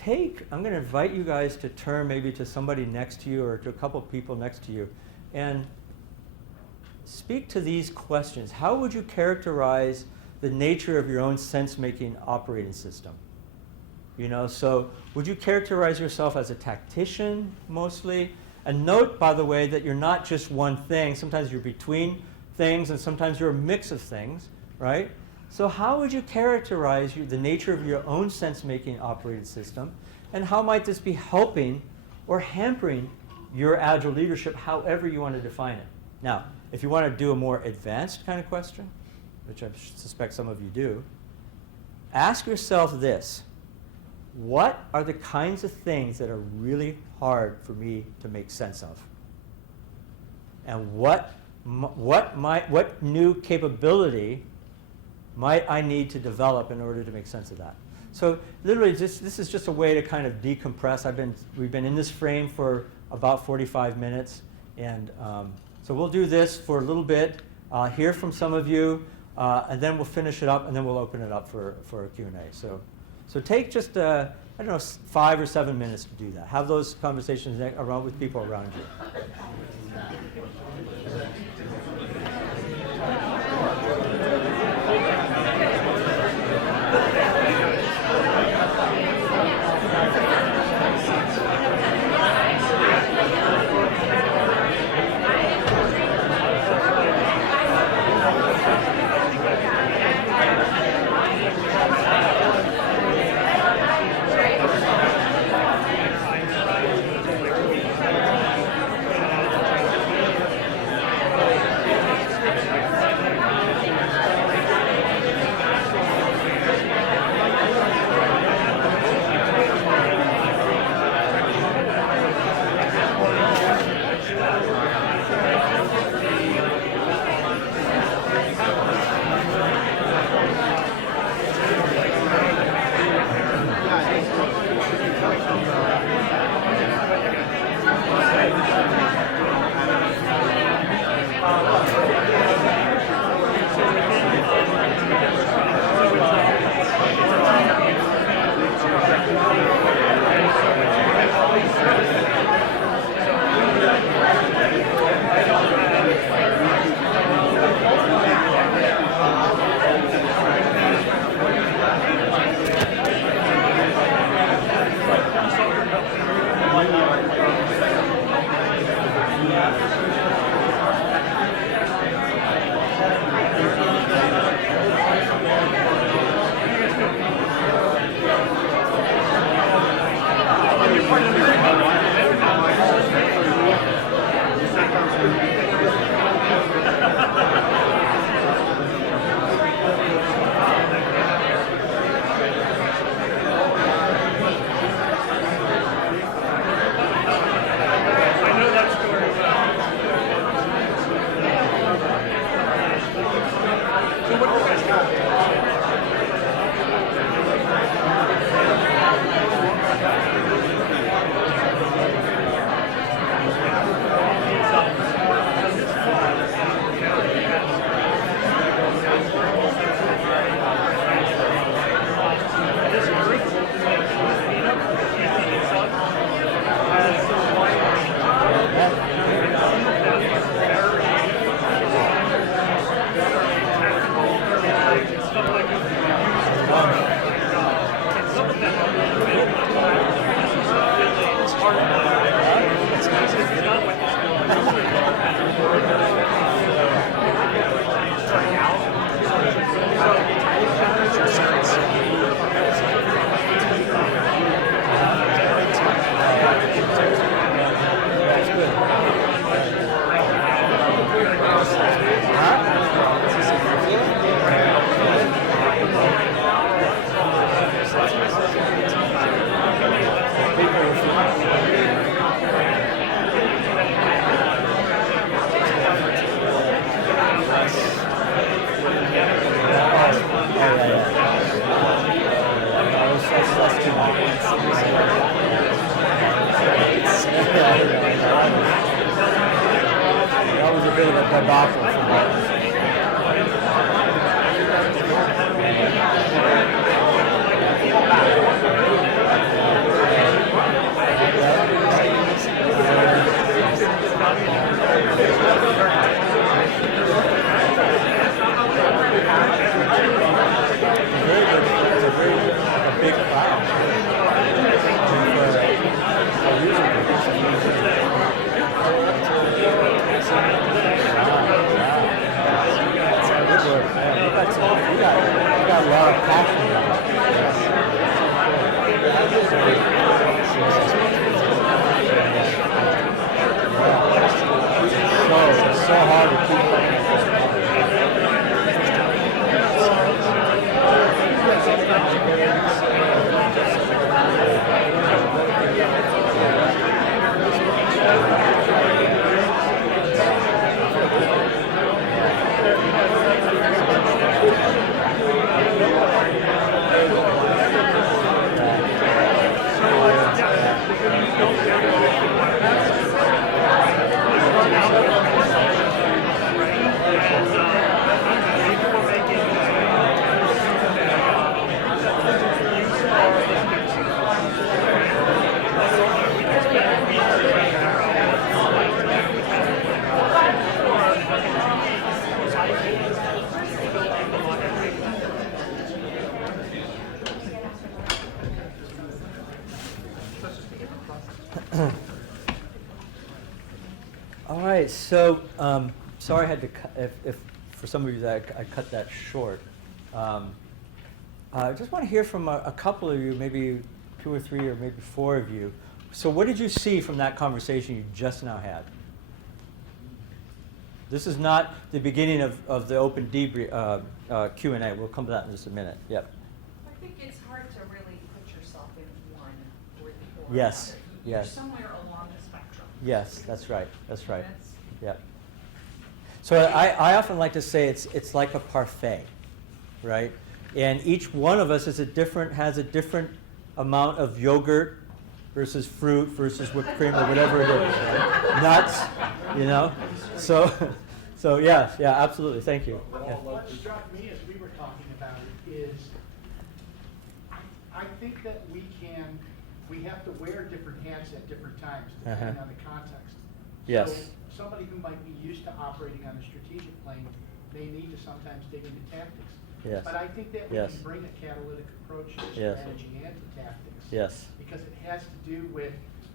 going to invite you guys to turn maybe to somebody next to you or to a couple people next to you and speak to these questions. How would you characterize the nature of your own sense-making operating system? So would you characterize yourself as a tactician mostly? And note, by the way, that you're not just one thing. Sometimes you're between things, and sometimes you're a mix of things, right? So how would you characterize the nature of your own sense-making operating system, and how might this be helping or hampering your Agile leadership, however you want to define it? Now, if you want to do a more advanced kind of question, which I suspect some of you do, ask yourself this: what are the kinds of things that are really hard for me to make sense of? And what what new capability might I need to develop in order to make sense of that? So literally, this is just a way to kind of decompress. We've been in this frame for about 45 minutes, and so we'll do this for a little bit, hear from some of you, and then we'll finish it up, and then we'll open it up for a Q&A. So take just, I don't know, 5 or 7 minutes to do that. Have those conversations around with people around you. That was a bit of a debacle for a big crowd. We got a lot of passion about it. It's so hard to keep up. so sorry I had to if for some of you that I cut that short. I just want to hear from a couple of you, maybe 2 or 3 or maybe 4 of you. So what did you see from that conversation you just now had? This is not the beginning of the open debrief Q&A. We'll come to that in just a minute. Yep. I think it's hard to really put yourself in one or Yes. another. You're Yes. somewhere along the spectrum. Yes, that's right. That's right. That's- Yeah. So I often like to say it's like a parfait, right? And each one of us has a different amount of yogurt versus fruit versus whipped cream or whatever it is, right? Nuts, you know. So yeah, absolutely. Thank you. Yeah. What struck me as we were talking about it is, I think that we have to wear different hats at different times depending on the context. Yes. So somebody who might be used to operating on a strategic plane may need to sometimes dig into tactics. Yes. But I think that we Yes. can bring a catalytic approach to Yes. strategy and to tactics. Yes. Because it has to do with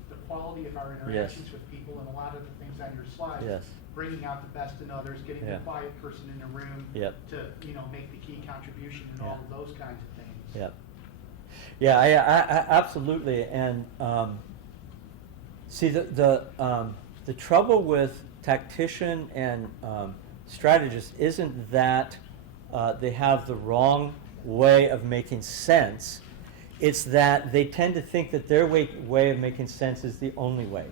the quality of our interactions with people and a lot of the things on your slides. Yes. Bringing out the best in others, getting Yeah. the quiet person in the room Yep. to, make the key contribution and all of those kinds of things. Yeah. Yeah, I absolutely. And see, the trouble with tactician and strategist isn't that they have the wrong way of making sense. It's that they tend to think that their way of making sense is the only way.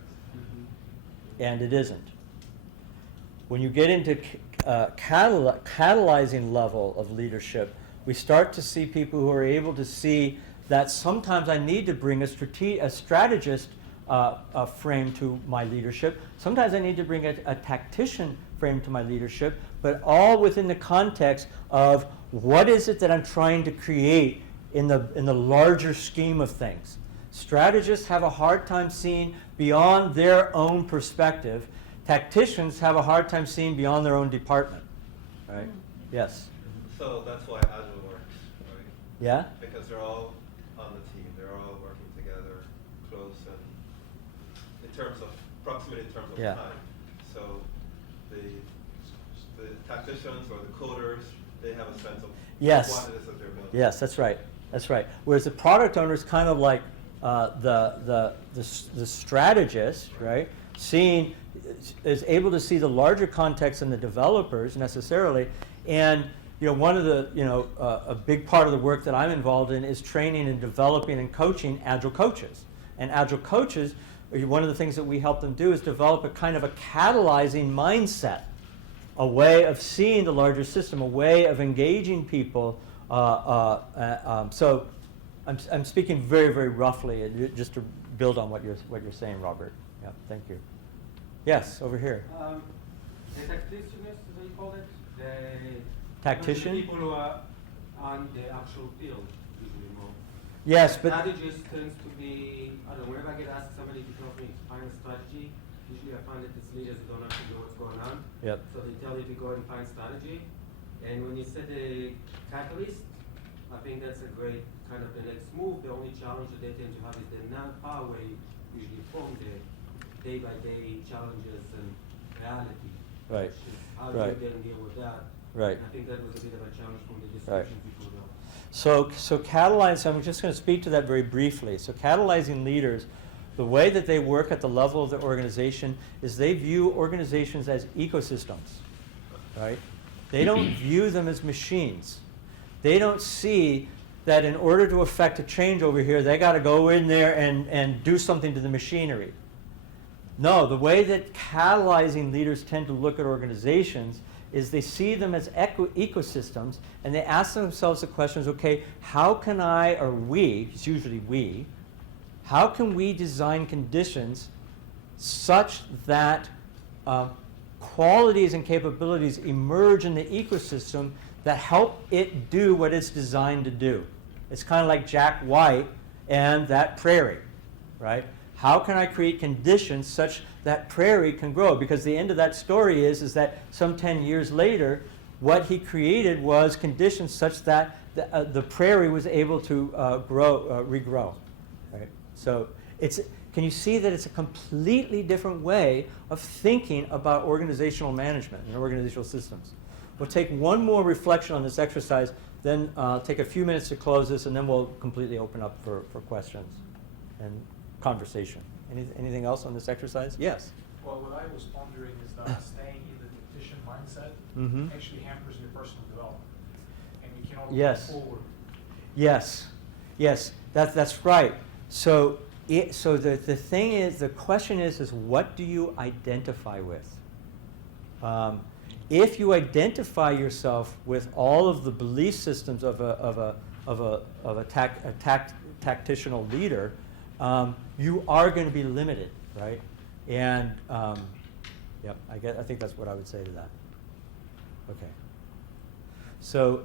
And it isn't. When you get into catalyzing level of leadership, we start to see people who are able to see that sometimes I need to bring a strategist frame to my leadership. Sometimes I need to bring a tactician frame to my leadership, but all within the context of what is it that I'm trying to create in the larger scheme of things. Strategists have a hard time seeing beyond their own perspective. Tacticians have a hard time seeing beyond their own department. Right? Yes. So that's why Agile works, right? Yeah? Because they're all on the team. They're all working together, close, and in terms of proximity, in terms of Yeah. time. So the tacticians or the coders, they have a sense of Yes. what it is that they're building. Yes, that's right. That's right. Whereas the product owner is kind of like the strategist, right? Is able to see the larger context than the developers necessarily. And one of the a big part of the work that I'm involved in is training and developing and coaching Agile coaches. And Agile coaches, one of the things that we help them do is develop a kind of a catalyzing mindset, a way of seeing the larger system, a way of engaging people. So I'm speaking very, very roughly, just to build on what you're saying, Robert. Yeah, thank you. Yes, over here. The tacticians, as you call it, the Tactician? people who are on the actual field, usually more. Yes, but Strategist tends to be, I don't know, whenever I get asked somebody to help me find a strategy, usually I find that it's leaders who don't actually know what's going on. Yep. So they tell you to go and find strategy. And when you said the catalyst, I think that's a great kind of the next move. The only challenge that they tend to have is the non-power way usually from the day-by-day challenges and reality. Right. Which is how Right. do you then deal with that? Right. And I think that was a bit of a challenge from the Right. discussion before now. So catalyzing, I'm just going to speak to that very briefly. So catalyzing leaders, the way that they work at the level of the organization is they view organizations as ecosystems, right? They don't view them as machines. They don't see that in order to effect a change over here, they got to go in there and do something to the machinery. No, the way that catalyzing leaders tend to look at organizations is they see them as ecosystems, and they ask themselves the questions, okay, how can I, or we, it's usually we, how can we design conditions such that qualities and capabilities emerge in the ecosystem that help it do what it's designed to do? It's kind of like Jack White and that prairie, right? How can I create conditions such that prairie can grow? Because the end of that story is that some 10 years later, what he created was conditions such that the prairie was able to regrow. Right? So can you see that it's a completely different way of thinking about organizational management and organizational systems? We'll take one more reflection on this exercise, then take a few minutes to close this, and then we'll completely open up for questions and conversation. Anything else on this exercise? Yes? Well, what I was wondering is that staying in the competition mindset actually hampers your personal development. And you can only move forward. Yes. Yes, that's right. So the thing is, the question is what do you identify with? If you identify yourself with all of the belief systems of a tactitional leader, you are going to be limited, right? And yep, I think that's what I would say to that. Okay. So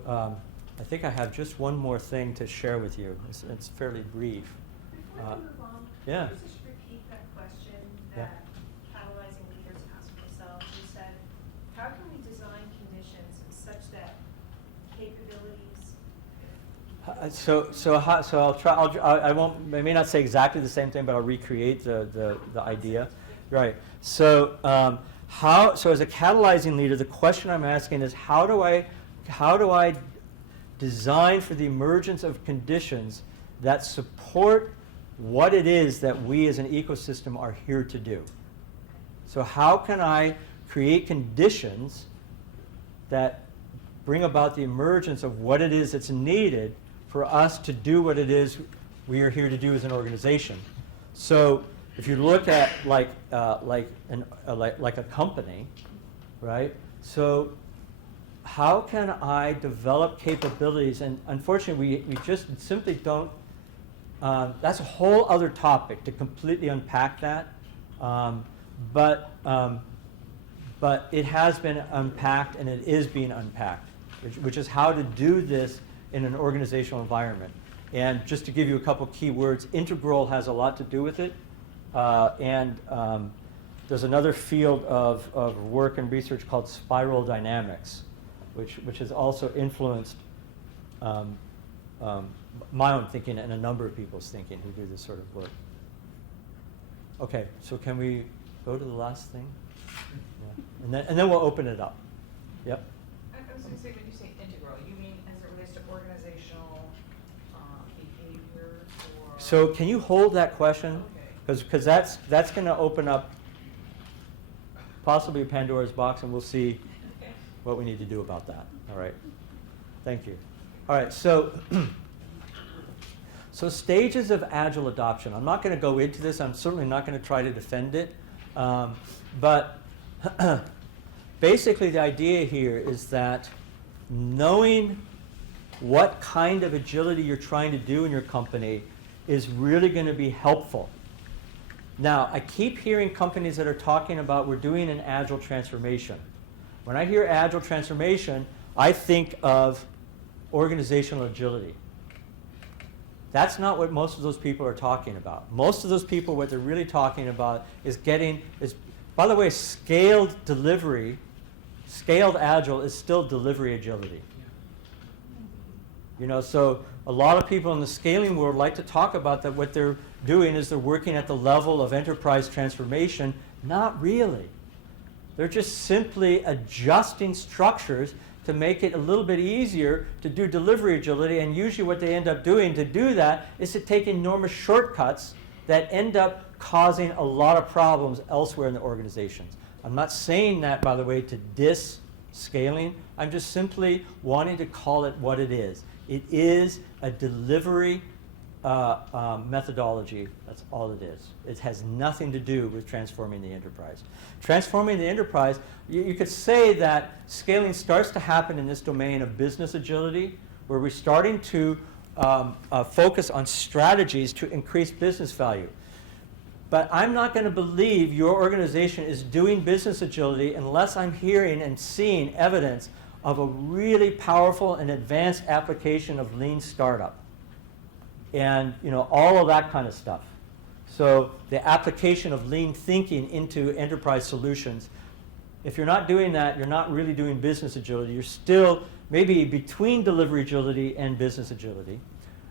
I think I have just one more thing to share with you. It's fairly brief. Before we move on, yeah. can you just repeat that question that Catalyzing Leaders asked themselves? You said, how can we design conditions such that capabilities? So I'll try. I won't. I may not say exactly the same thing, but I'll recreate the idea. Right. So so as a catalyzing leader, the question I'm asking is how do I design for the emergence of conditions that support what it is that we as an ecosystem are here to do? So how can I create conditions that bring about the emergence of what it is that's needed for us to do what it is we are here to do as an organization? So if you look at like a company, right? So how can I develop capabilities? And unfortunately, we just simply don't. That's a whole other topic to completely unpack that. But it has been unpacked, and it is being unpacked, which is how to do this in an organizational environment. And just to give you a couple key words, integral has a lot to do with it. And there's another field of work and research called spiral dynamics, which has also influenced my own thinking and a number of people's thinking who do this sort of work. Okay, so can we go to the last thing? Yeah. And then we'll open it up. Yep. I was going to say, when you say integral, you mean as it relates to organizational behavior or? So can you hold that question? Because that's going to open up possibly Pandora's box, and we'll see what we need to do about that. All right. Thank you. All right. So stages of Agile adoption. I'm not going to go into this. I'm certainly not going to try to defend it. But basically the idea here is that knowing what kind of agility you're trying to do in your company is really going to be helpful. Now, I keep hearing companies that are talking about we're doing an Agile transformation. When I hear Agile transformation, I think of organizational agility. That's not what most of those people are talking about. Most of those people, what they're really talking about is by the way, scaled Agile is still delivery agility. So a lot of people in the scaling world like to talk about that what they're doing is they're working at the level of enterprise transformation. Not really. They're just simply adjusting structures to make it a little bit easier to do delivery agility, and usually what they end up doing to do that is to take enormous shortcuts that end up causing a lot of problems elsewhere in the organizations. I'm not saying that, by the way, to diss scaling. I'm just simply wanting to call it what it is. It is a delivery methodology. That's all it is. It has nothing to do with transforming the enterprise. Transforming the enterprise, you could say that scaling starts to happen in this domain of business agility, where we're starting to focus on strategies to increase business value. But I'm not going to believe your organization is doing business agility unless I'm hearing and seeing evidence of a really powerful and advanced application of lean startup. And all of that kind of stuff. So the application of lean thinking into enterprise solutions, if you're not doing that, you're not really doing business agility. You're still maybe between delivery agility and business agility.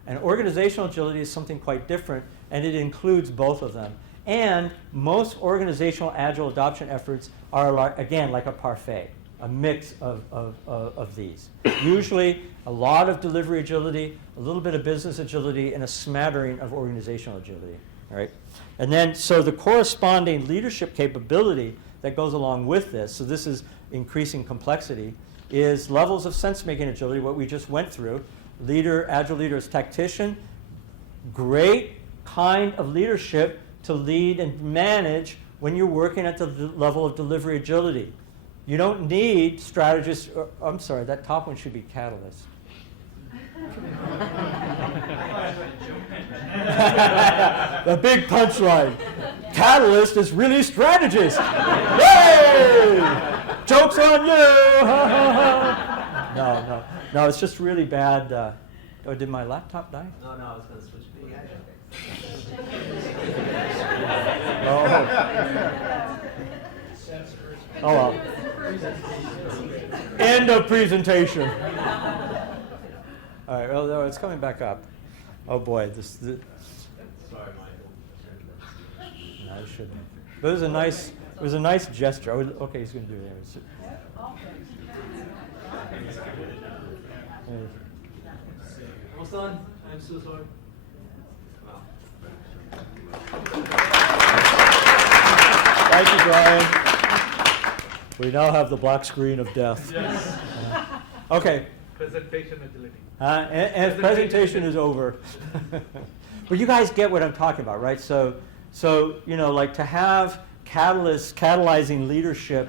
And organizational agility is something quite different, and it includes both of them. And most organizational agile adoption efforts are, again, like a parfait, a mix of these. Usually a lot of delivery agility, a little bit of business agility, and a smattering of organizational agility. All right? And then, so the corresponding leadership capability that goes along with this, so this is increasing complexity, is levels of sense-making agility, what we just went through. Agile leader is tactician, great kind of leadership to lead and manage when you're working at the level of delivery agility. You don't need strategists, I'm sorry, that top one should be catalyst. The big punchline. Catalyst is really strategist. Yay! Joke's on you! No, it's just really bad. Oh, did my laptop die? No, I was going to switch to the Agile. Oh well. End of presentation. All right, well, no, it's coming back up. Oh boy, Sorry, Michael. No, I shouldn't. But it was a nice gesture. Okay, he's going to do it. Almost done. I'm so sorry. Thank you, Brian. We now have the black screen of death. Yes. Okay. Presentation agility. And presentation is over. But you guys get what I'm talking about, right? So you know, like to have catalyzing leadership,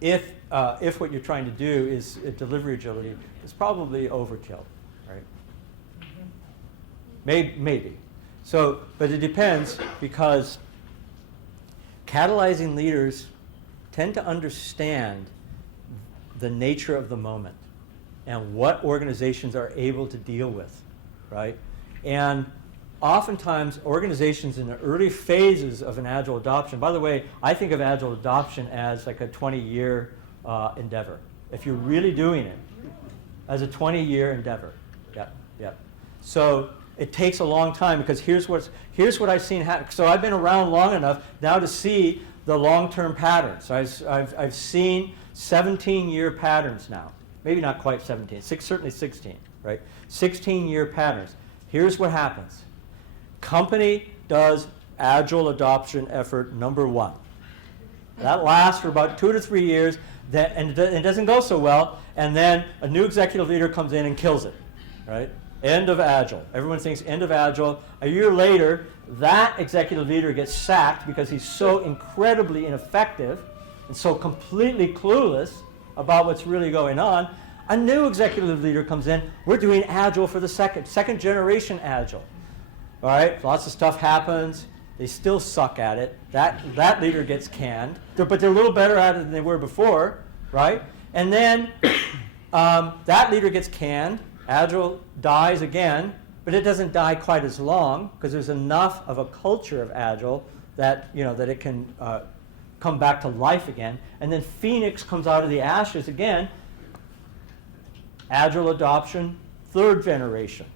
if what you're trying to do is delivery agility, it's probably overkill, right? Maybe. So, but it depends, because catalyzing leaders tend to understand the nature of the moment and what organizations are able to deal with, right? And oftentimes organizations in the early phases of an agile adoption, by the way, I think of agile adoption as like a 20-year endeavor. If you're really doing it, as a 20-year endeavor. Yep. So it takes a long time, because here's what I've seen happen. So I've been around long enough now to see the long-term patterns. I've seen 17-year patterns now. Maybe not quite 17, certainly 16, right? 16-year patterns. Here's what happens. Company does agile adoption effort number 1. That lasts for about 2 to 3 years, and it doesn't go so well, and then a new executive leader comes in and kills it, right? End of Agile. Everyone thinks end of Agile. A year later, that executive leader gets sacked because he's so incredibly ineffective and so completely clueless about what's really going on. A new executive leader comes in. We're doing Agile for the second generation Agile. All right, lots of stuff happens. They still suck at it. That leader gets canned, but they're a little better at it than they were before, right? And then that leader gets canned. Agile dies again, but it doesn't die quite as long, because there's enough of a culture of Agile that that it can come back to life again. And then Phoenix comes out of the ashes again. Agile adoption, 3rd generation.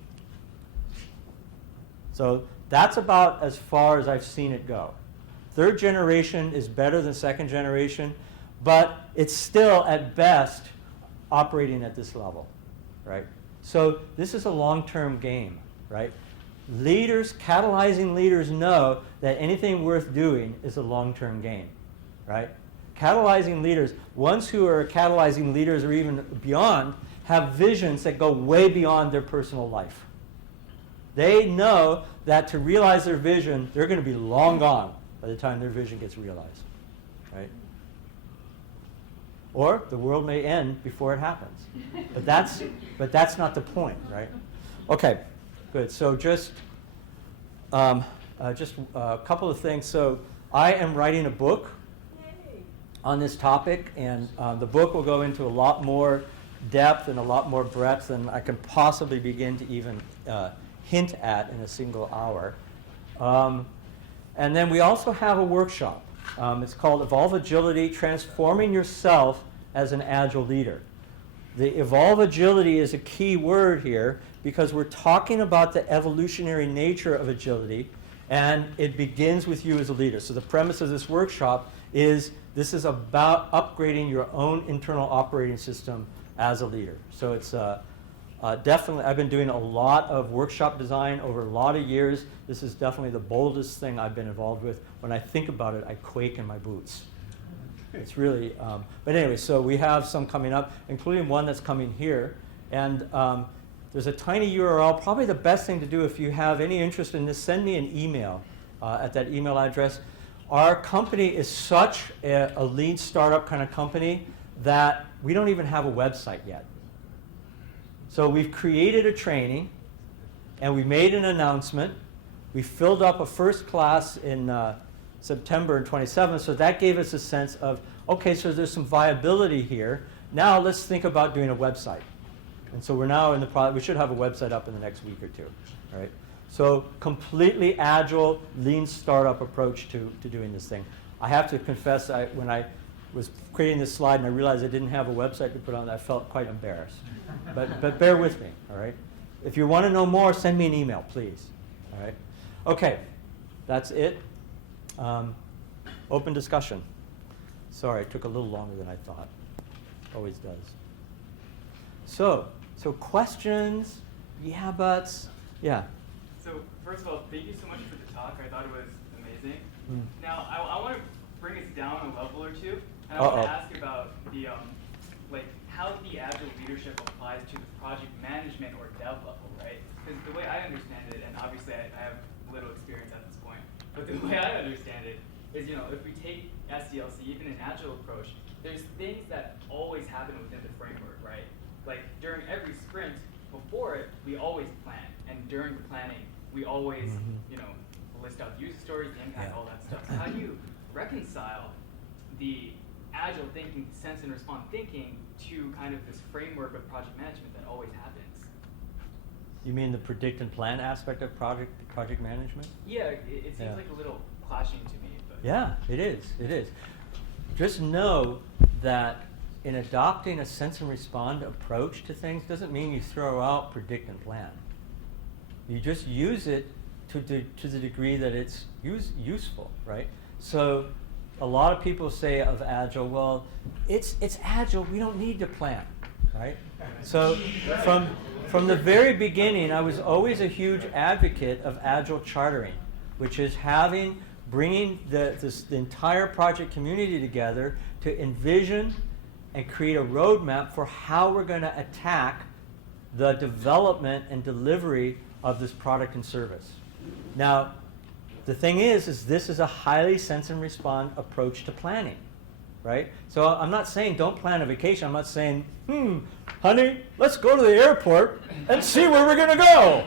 So that's about as far as I've seen it go. 3rd generation is better than 2nd generation, but it's still at best operating at this level, right? So this is a long-term game, right? Leaders, catalyzing leaders, know that anything worth doing is a long-term game, right? Catalyzing leaders, ones who are catalyzing leaders or even beyond, have visions that go way beyond their personal life. They know that to realize their vision, they're going to be long gone by the time their vision gets realized, right? Or the world may end before it happens. But that's not the point, right? Okay, good. So just a couple of things. So I am writing a book on this topic, and the book will go into a lot more depth and a lot more breadth than I can possibly begin to even hint at in a single hour. And then we also have a workshop. It's called Evolve Agility, Transforming Yourself as an Agile Leader. The evolve agility is a key word here, because we're talking about the evolutionary nature of agility, and it begins with you as a leader. So the premise of this workshop is this is about upgrading your own internal operating system as a leader. So it's definitely, I've been doing a lot of workshop design over a lot of years. This is definitely the boldest thing I've been involved with. When I think about it, I quake in my boots. It's really, but anyway, so we have some coming up, including one that's coming here. And there's a tiny URL. Probably the best thing to do if you have any interest in this, send me an email at that email address. Our company is such a lean startup kind of company that we don't even have a website yet. So we've created a training, and we made an announcement. We filled up a first class in September 27th, so that gave us a sense of, okay, so there's some viability here. Now let's think about doing a website. And so we're now in the process. We should have a website up in the next week or two, right? So completely agile, lean startup approach to doing this thing. I have to confess, when I was creating this slide and I realized I didn't have a website to put on, I felt quite embarrassed. But bear with me, all right? If you want to know more, send me an email, please. All right? Okay, that's it. Open discussion. Sorry, it took a little longer than I thought. Always does. So questions? Yeah, buts? Yeah. So first of all, thank you so much for the talk. I thought it was amazing. Mm. Now, I want to bring us down a level or two, and I want to ask about the how the agile leadership applies to the project management or dev level, right? Because the way I understand it, and obviously I have little experience at this point, but the way I understand it is, if we take SDLC, even an agile approach, there's things that always happen within the framework, right? Like during every sprint, before it, we always plan, and during the planning, we always, list out user stories, the impact, all that stuff. So how do you reconcile the agile thinking, sense and respond thinking to kind of this framework of project management that always happens? You mean the predict and plan aspect of project management? Yeah, it seems like a little clashing to me. But Yeah, it is. It is. Just know that in adopting a sense and respond approach to things doesn't mean you throw out predict and plan. You just use it to the degree that it's useful, right? So a lot of people say of Agile, well, it's Agile, we don't need to plan, right? So from the very beginning, I was always a huge advocate of Agile chartering, which is bringing the entire project community together to envision and create a roadmap for how we're going to attack the development and delivery of this product and service. Now, the thing is this is a highly sense and respond approach to planning, right? So I'm not saying don't plan a vacation. I'm not saying, honey, let's go to the airport and see where we're going to go.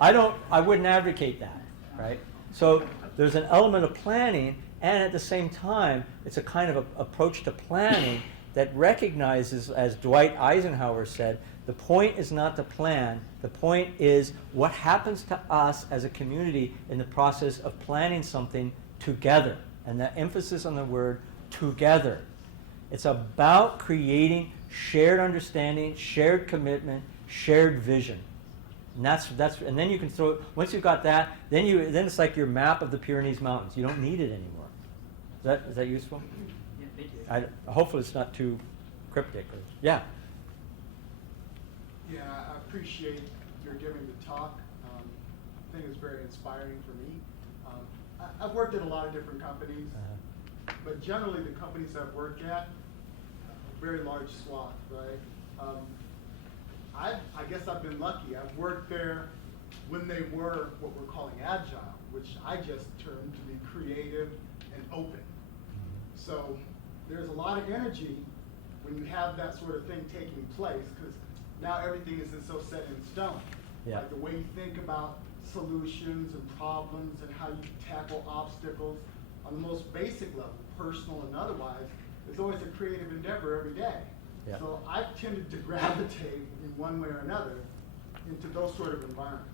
I wouldn't advocate that, right? So there's an element of planning, and at the same time, it's a kind of approach to planning that recognizes, as Dwight Eisenhower said, the point is not the plan. The point is what happens to us as a community in the process of planning something together. And the emphasis on the word together. It's about creating shared understanding, shared commitment, shared vision. And and then you can throw, once you've got that, then it's like your map of the Pyrenees Mountains. You don't need it anymore. Is that useful? yeah, thank you. Hopefully it's not too cryptic. Yeah. Yeah, I appreciate your giving the talk. I think it's very inspiring for me. I've worked at a lot of different companies, but generally the companies I've worked at, a very large swath, right? I guess I've been lucky. I've worked there when they were what we're calling agile, which I just termed to be creative and open. So there's a lot of energy when you have that sort of thing taking place, because now everything isn't so set in stone. Yeah. Like the way you think about solutions and problems and how you tackle obstacles on the most basic level, personal and otherwise, is always a creative endeavor every day. Yeah. So I've tended to gravitate in one way or another into those sort of environments.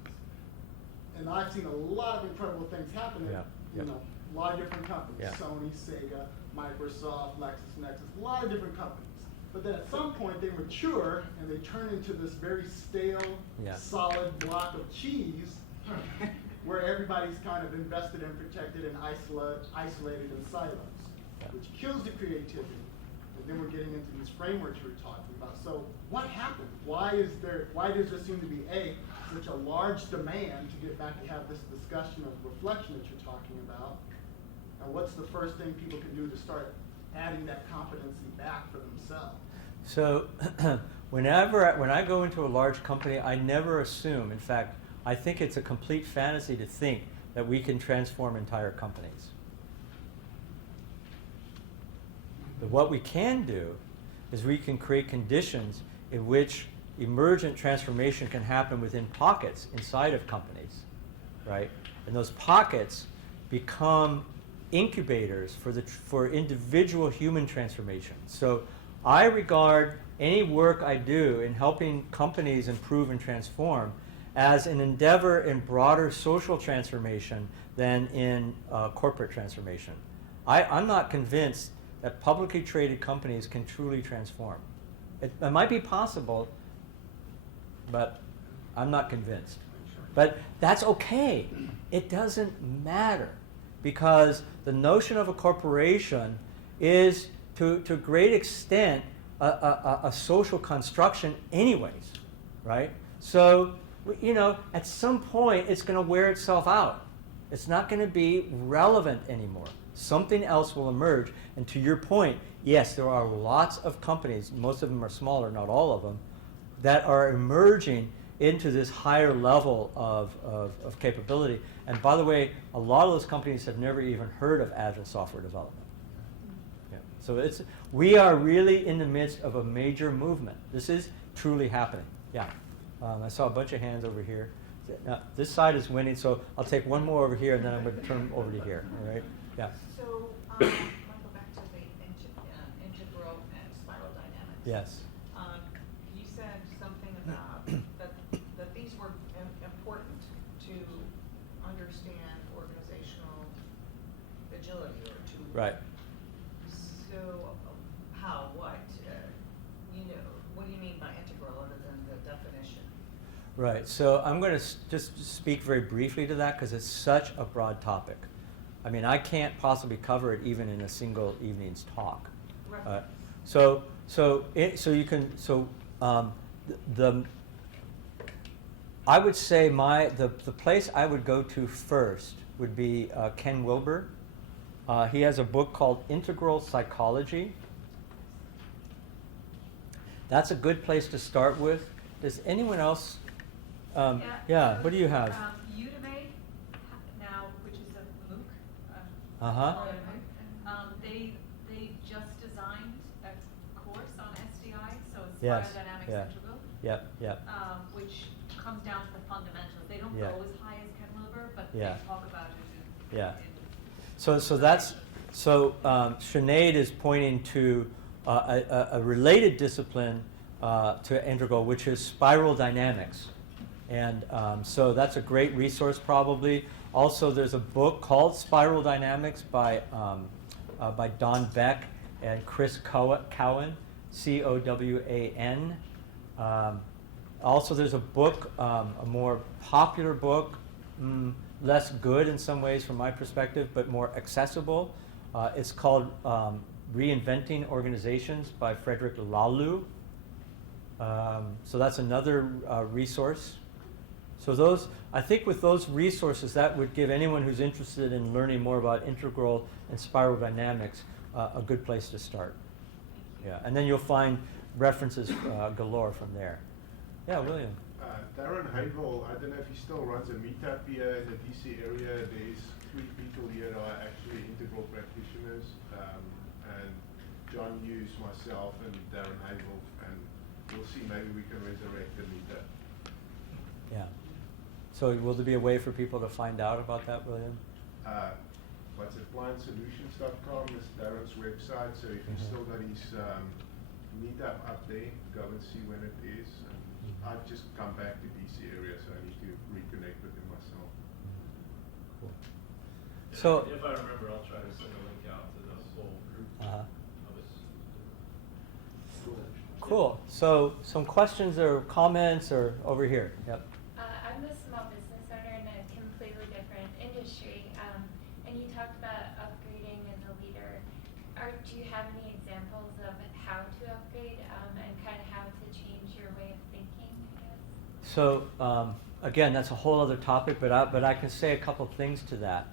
And I've seen a lot of incredible things happen at, a lot of different companies, Yeah. Sony, Sega, Microsoft, LexisNexis, a lot of different companies. But then at some point they mature and they turn into this very stale, Yeah. solid block of cheese where everybody's kind of invested and protected and isolated in silos, which kills the creativity. And then we're getting into these frameworks we're talking about. So what happened? Why does there seem to be such a large demand to get back and have this discussion of reflection that you're talking about? And what's the first thing people can do to start adding that competency back for themselves? So when I go into a large company, I never assume, in fact, I think it's a complete fantasy to think that we can transform entire companies. But what we can do is we can create conditions in which emergent transformation can happen within pockets inside of companies, right? And those pockets become incubators for individual human transformation. So I regard any work I do in helping companies improve and transform as an endeavor in broader social transformation than in corporate transformation. I'm not convinced that publicly traded companies can truly transform. It might be possible, but I'm not convinced. But that's okay. It doesn't matter, because the notion of a corporation is, to a great extent, a social construction anyways, right? So, at some point, it's going to wear itself out. It's not going to be relevant anymore. Something else will emerge. And to your point, yes, there are lots of companies, most of them are smaller, not all of them, that are emerging into this higher level of capability. And by the way, a lot of those companies have never even heard of agile software development. Yeah. So we are really in the midst of a major movement. This is truly happening. Yeah. I saw a bunch of hands over here. Now, this side is winning, so I'll take one more over here, and then I'm going to turn over to here. All right? Yeah. So, I want to go back to the integral and spiral dynamics. Yes. You said something about that these were important to understand organizational agility, or to. Right. So, how? What? What do you mean by integral, other than the definition? Right. So I'm going to just speak very briefly to that, because it's such a broad topic. I mean, I can't possibly cover it even in a single evening's talk. Right. I would say the place I would go to first would be Ken Wilber. He has a book called Integral Psychology. That's a good place to start with. Does anyone else? Yeah. What do you have? Udemy now, which is a MOOC. They just designed a course on SDI, so it's Yes. Biodynamics Yeah. Integral. Yep. Which comes down to the fundamentals. They don't Yeah. go as high as Ken Wilber, but Yeah. they talk about it. Yeah. So Sinead is pointing to a related discipline to integral, which is spiral dynamics. And so that's a great resource, probably. Also, there's a book called Spiral Dynamics by Don Beck and Chris Cowan, Cowan. Also, there's a book, a more popular book, less good in some ways from my perspective, but more accessible. It's called Reinventing Organizations by Frederick Laloux. So that's another resource. So I think with those resources, that would give anyone who's interested in learning more about integral and spiral dynamics a good place to start. Yeah, and then you'll find references galore from there. Yeah, William. Darren Havel, I don't know if he still runs a meetup here in the DC area. There's 3 people here who are actually integral practitioners, and John Hughes, myself, and Darren Havel, and we'll see, maybe we can resurrect the meetup. Yeah. So will there be a way for people to find out about that, William? What's it, clientsolutions.com is Darren's website, so if he's still got his meetup up there, go and see when it is. I've just come back to DC area, so I need to reconnect with him myself. Cool. So if I remember, I'll try to send a link out to the whole group. Uh-huh. Of us. Cool. Cool. So some questions or comments or over here? Yep. I'm a small business owner in a completely different industry, and you talked about upgrading as a leader. Do you have any examples of how to upgrade and kind of how to change your way of thinking, I guess? So again, that's a whole other topic, but I can say a couple things to that.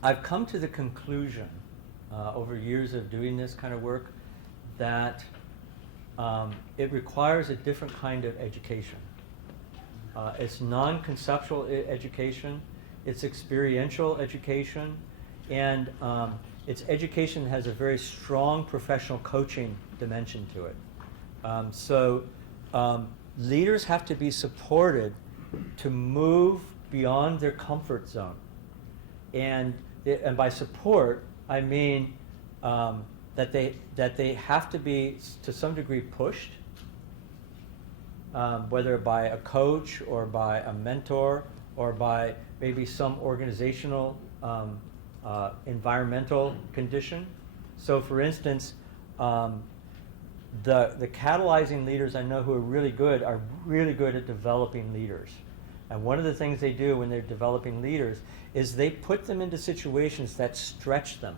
I've come to the conclusion over years of doing this kind of work that it requires a different kind of education. It's non-conceptual education, it's experiential education, and it's education that has a very strong professional coaching dimension to it. So leaders have to be supported to move beyond their comfort zone. And by support, I mean that they have to be, to some degree, pushed, whether by a coach or by a mentor or by maybe some organizational environmental condition. So, for instance, the catalyzing leaders I know who are really good at developing leaders. And one of the things they do when they're developing leaders is they put them into situations that stretch them.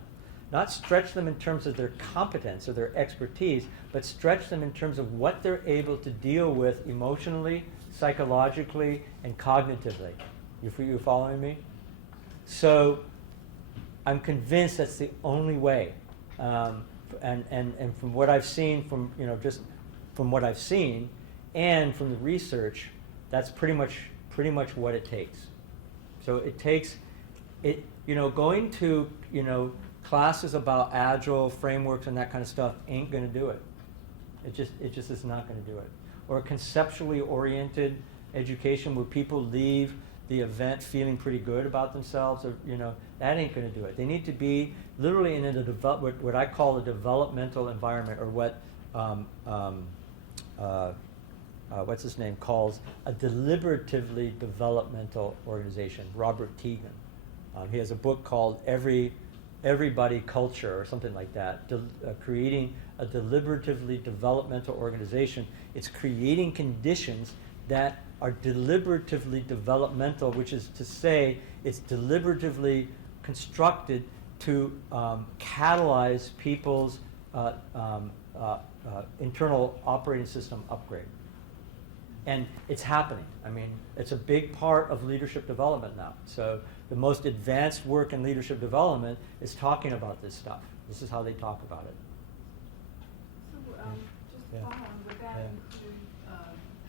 Not stretch them in terms of their competence or their expertise, but stretch them in terms of what they're able to deal with emotionally, psychologically, and cognitively. You following me? So I'm convinced that's the only way. And from what I've seen, just from what I've seen, and from the research, that's pretty much what it takes. So it takes going to classes about agile frameworks and that kind of stuff ain't going to do it. It just is not going to do it. Or a conceptually oriented education where people leave the event feeling pretty good about themselves, or that ain't going to do it. They need to be literally in what I call a developmental environment, or what what's his name calls a deliberatively developmental organization. Robert Teagan. He has a book called Everybody Culture or something like that. Creating a deliberatively developmental organization. It's creating conditions that are deliberatively developmental, which is to say it's deliberatively constructed to catalyze people's internal operating system upgrade. And it's happening. I mean, it's a big part of leadership development now. So the most advanced work in leadership development is talking about this stuff. This is how they talk about it. So just follow on, would that include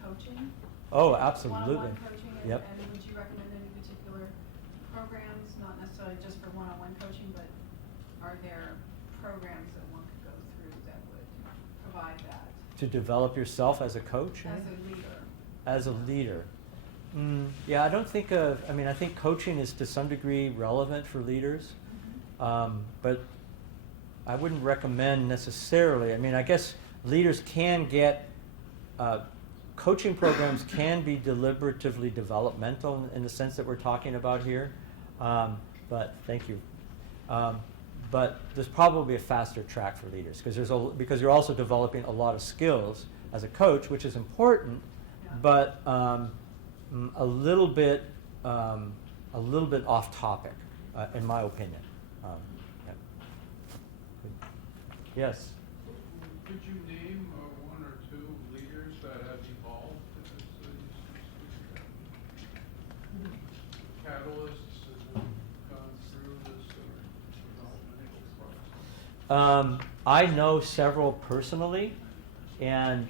coaching? Oh, absolutely. One-on-one coaching, Yep. and would you recommend any particular programs, not necessarily just for one-on-one coaching, but are there programs that one could go through that would provide that? To develop yourself as a coach? As a leader. As a leader. Yeah, I don't think I think coaching is to some degree relevant for leaders, but I wouldn't recommend necessarily. I mean, I guess leaders can get, coaching programs can be deliberatively developmental in the sense that we're talking about here, but thank you. But there's probably a faster track for leaders because you're also developing a lot of skills as a coach, which is important, but a little bit off topic, in my opinion. Yeah. Yes. Could you name one or two leaders that have evolved catalysts as we've gone through this developmental process? I know several personally, and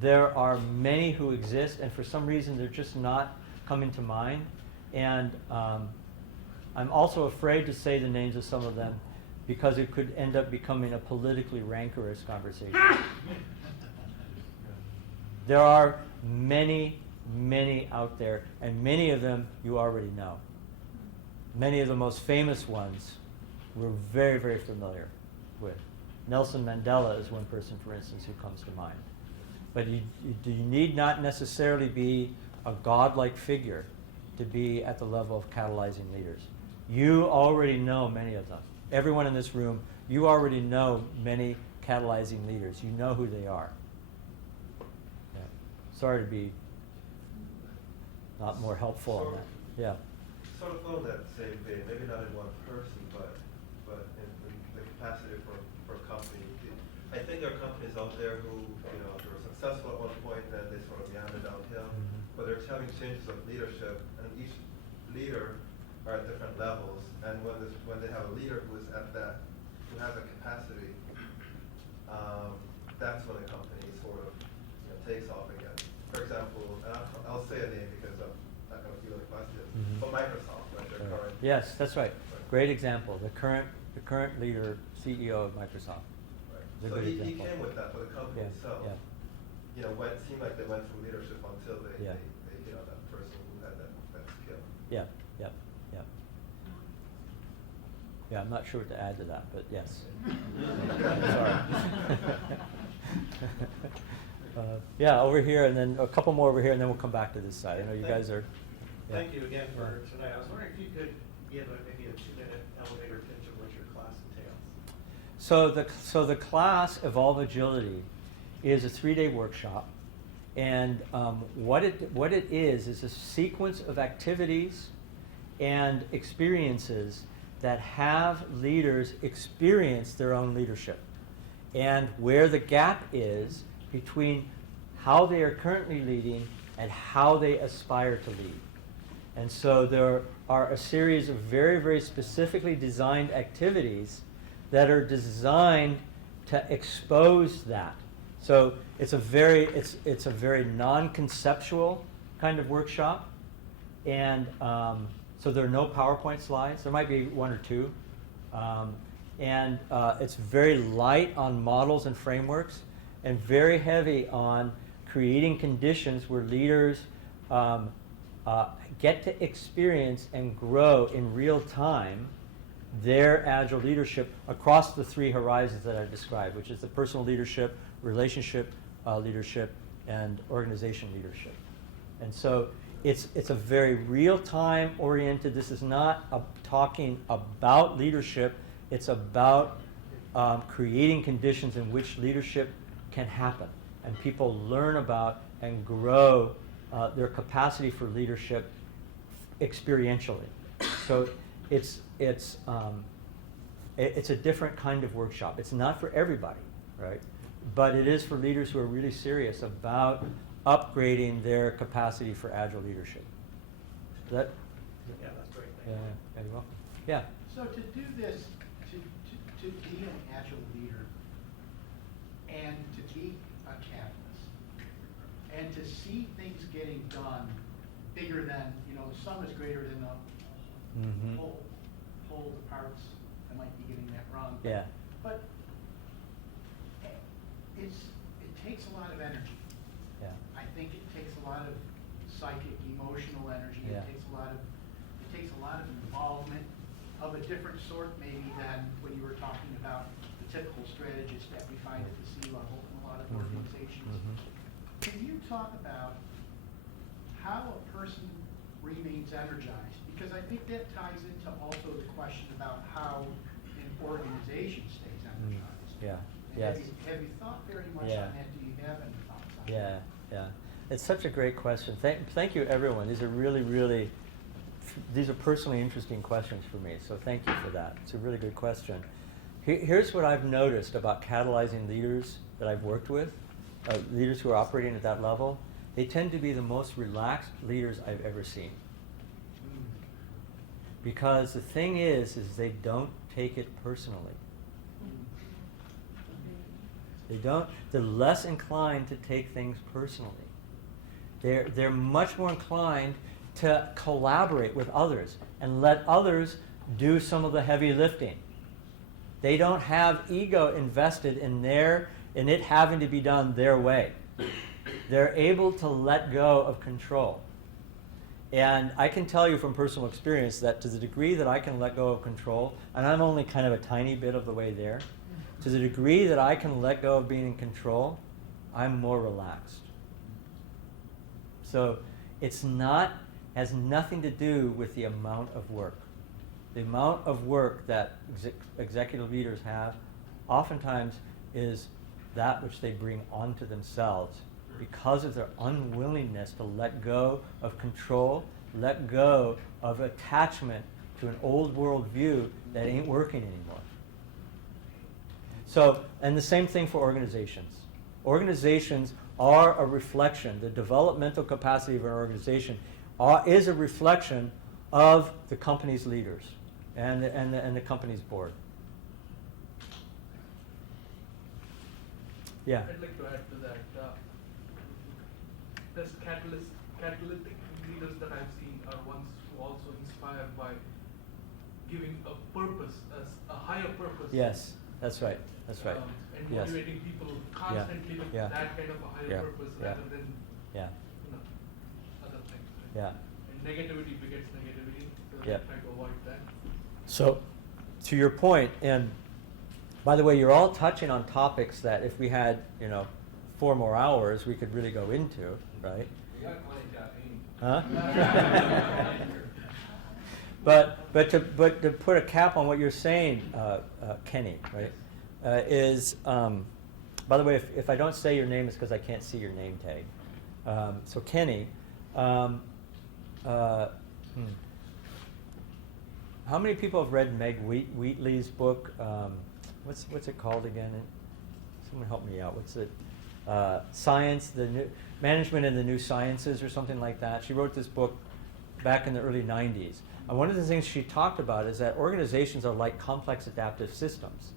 there are many who exist, and for some reason they're just not coming to mind. And I'm also afraid to say the names of some of them because it could end up becoming a politically rancorous conversation. There are many, many out there, and many of them you already know. Many of the most famous ones we're very, very familiar with. Nelson Mandela is one person, for instance, who comes to mind. But you need not necessarily be a godlike figure to be at the level of catalyzing leaders. You already know many of them. everyone in this room, you already know many catalyzing leaders. You know who they are. Yeah. Sorry to be not more helpful on that. Yeah. Sort of on that same vein, maybe not in one person, but in the capacity for a company. I think there are companies out there who, they were successful at one point, then they sort of meander downhill, but they're having changes of leadership, and each leader are at different levels, and when they have a leader who is at that, who has a capacity, that's when the company sort of takes off again. For example, and I'll say a name because I'm not going to deal with questions, but Microsoft, right? Their current. Yes, that's right. Great example. The current leader, CEO of Microsoft. So he came with that, but the company itself, seemed like they went through leadership until they that person who had that skill. Yeah. Yeah, I'm not sure what to add to that, but yes. Sorry. Yeah, over here, and then a couple more over here, and then we'll come back to this side. I know you guys are. Yeah. Thank you again for tonight. I was wondering if you could give maybe a 2-minute elevator pitch of what your class entails. So the class Evolve Agility is a 3-day workshop, and what it is a sequence of activities and experiences that have leaders experience their own leadership, and where the gap is between how they are currently leading and how they aspire to lead. And so there are a series of very, very specifically designed activities that are designed to expose that. So it's a very non-conceptual kind of workshop, and so there are no PowerPoint slides. There might be one or two, and it's very light on models and frameworks, and very heavy on creating conditions where leaders get to experience and grow in real time their agile leadership across the 3 horizons that I described, which is the personal leadership, relationship leadership, and organization leadership. And so it's a very real-time oriented. This is not talking about leadership. It's about creating conditions in which leadership can happen, and people learn about and grow their capacity for leadership experientially. So it's a different kind of workshop. It's not for everybody, right? But it is for leaders who are really serious about upgrading their capacity for agile leadership. Yeah, that's great. Thank you. Very well. Yeah. So to do this, to be an agile leader, and to be a catalyst, and to see things getting done bigger than, the sum is greater than the whole, the parts. I might be getting that wrong. Yeah. But it takes a lot of energy. Yeah. I think it takes a lot of psychic, emotional energy. Yeah. It takes a lot of involvement of a different sort maybe than when you were talking about the typical strategist that we find at the C-level in a lot of organizations. Can you talk about how a person remains energized? Because I think that ties into also the question about how an organization stays energized. Yeah. And Yes. Have you thought very much on that? Do you have any thoughts on that? Yeah. It's such a great question. Thank you, everyone. These are really, these are personally interesting questions for me, so thank you for that. It's a really good question. Here's what I've noticed about catalyzing leaders that I've worked with, leaders who are operating at that level. They tend to be the most relaxed leaders I've ever seen. Because the thing is they don't take it personally. They're less inclined to take things personally. They're much more inclined to collaborate with others and let others do some of the heavy lifting. They don't have ego invested in it having to be done their way. They're able to let go of control. And I can tell you from personal experience that to the degree that I can let go of control, and I'm only kind of a tiny bit of the way there, to the degree that I can let go of being in control, I'm more relaxed. So has nothing to do with the amount of work. the amount of work that executive leaders have oftentimes is that which they bring onto themselves because of their unwillingness to let go of control, let go of attachment to an old world view that ain't working anymore. So, and the same thing for organizations. Organizations are a reflection. The developmental capacity of an organization is a reflection of the company's leaders and the company's board. Yeah. I'd like to add to that. There's catalytic leaders that I've seen are ones who also inspired by giving a purpose, a higher purpose. Yes, that's right. That's right. And Yes. motivating people constantly with Yeah. that kind of a higher purpose rather than other things. Right? Yeah. And negativity begets negativity, so Yeah. try to avoid that. So, to your point, and by the way, you're all touching on topics that if we had, 4 more hours, we could really go into, right? We got plenty of caffeine. Huh? But to put a cap on what you're saying, Kenny, right, is, by the way, if I don't say your name, it's because I can't see your name tag. So Kenny, how many people have read Meg Wheatley's book? What's it called again? Someone help me out. What's it? Science, the new Management in the New Sciences, or something like that. She wrote this book back in the early 90s. And one of the things she talked about is that organizations are like complex adaptive systems.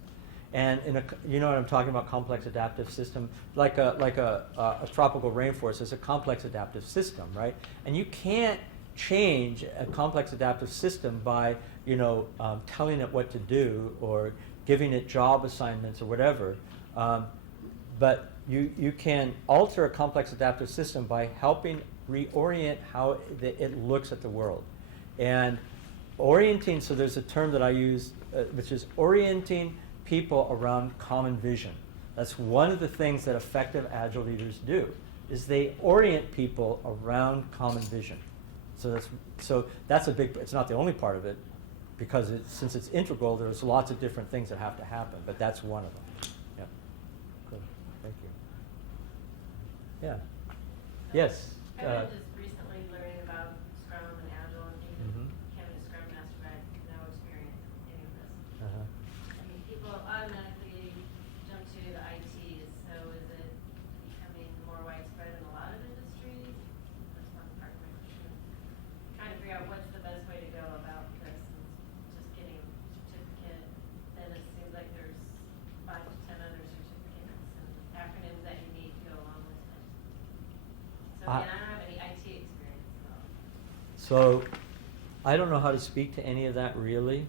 And you know what I'm talking about, complex adaptive system? Like a tropical rainforest is a complex adaptive system, right? And you can't change a complex adaptive system by, telling it what to do or giving it job assignments or whatever. But you can alter a complex adaptive system by helping reorient how it looks at the world. And orienting, so there's a term that I use, which is orienting people around common vision. That's one of the things that effective Agile leaders do, is they orient people around common vision. So that's a big, it's not the only part of it, because since it's integral, there's lots of different things that have to happen, but that's one of them. Yeah. Good. Thank you. Yeah. Yes. I was just recently learning about Scrum and Agile and even becoming a Scrum Master, but I have no experience in any of this. I mean, people automatically jump to the ITs, so is it becoming more widespread in a lot of industries? That's one part of my question. Trying to figure out what's the best way to go about this, and just getting a certificate, then it seems like there's 5 to 10 other certificates and acronyms that you need to go along with it. So again, I don't have any IT experience at all. So I don't know how to speak to any of that really,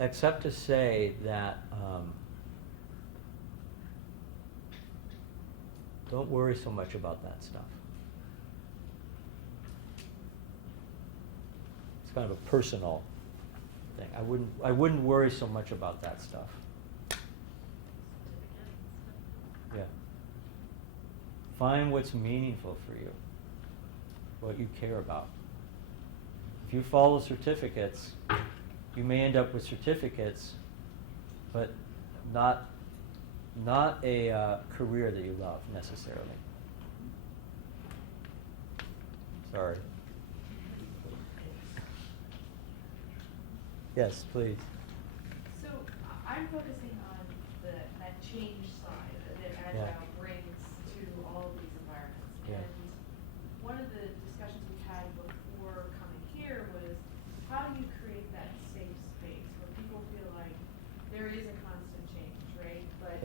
except to say that don't worry so much about that stuff. It's kind of a personal thing. I wouldn't worry so much about that stuff. Yeah. Find what's meaningful for you, what you care about. If you follow certificates, you may end up with certificates, but not a career that you love necessarily. Sorry. Yes, please. So I'm focusing on that change side that Agile brings to all of these environments. Yeah. And one of the discussions we had before coming here was how do you create that safe space where people feel like there is a constant change, right? But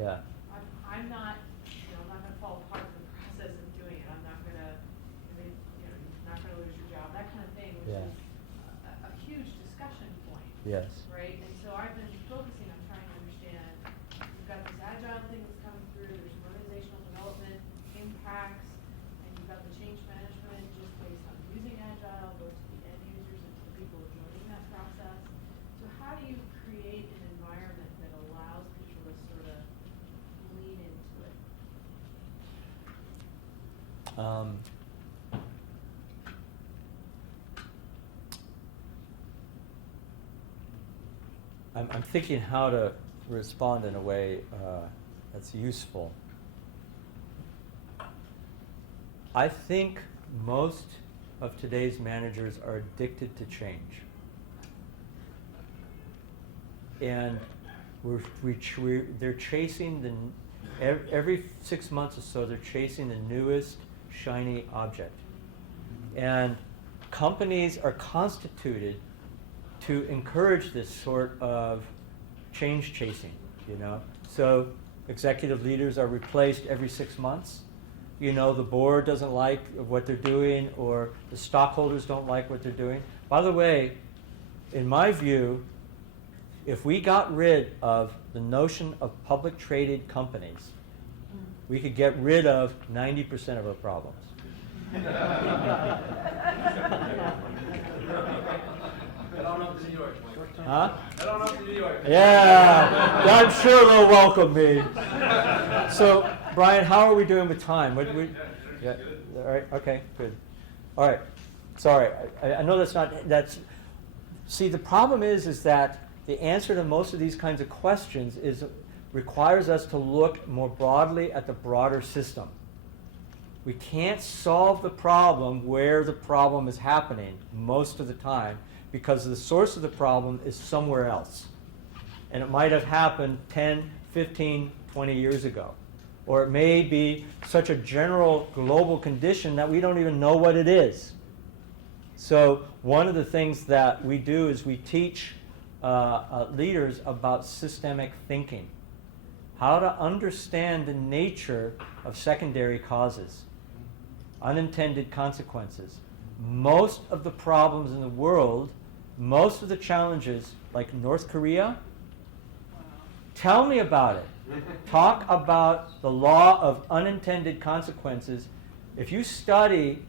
I'm not, I'm not going to fall apart in the process of doing it. I'm not going to, you're not going to lose your job, that kind of thing, which is a huge discussion point. Yes. Right? And so I've been focusing on trying to understand, you've got this Agile thing that's coming through, there's some organizational development impacts, and you've got the change management just based on using Agile, both to the end users and to the people joining that process. So how do you create an environment that allows people to sort of lean into it? I'm thinking how to respond in a way that's useful. I think most of today's managers are addicted to change. And they're chasing every 6 months or so, they're chasing the newest shiny object. And companies are constituted to encourage this sort of change chasing, you know. So executive leaders are replaced every 6 months. You know, the board doesn't like what they're doing, or the stockholders don't like what they're doing. By the way, in my view, if we got rid of the notion of public traded companies, we could get rid of 90% of our problems. I don't know to New York, Mike. Huh? I don't know to New York. Yeah, I'm sure they'll welcome me. So, Brian, how are we doing with time? Yeah, all right, okay, good. All right, sorry, I know see, the problem is that the answer to most of these kinds of questions requires us to look more broadly at the broader system. We can't solve the problem where the problem is happening most of the time, because the source of the problem is somewhere else. And it might have happened 10, 15, 20 years ago. Or it may be such a general global condition that we don't even know what it is. So one of the things that we do is we teach leaders about systemic thinking. How to understand the nature of secondary causes, unintended consequences. Most of the problems in the world, most of the challenges, like North Korea, tell me about it. Talk about the law of unintended consequences. If you study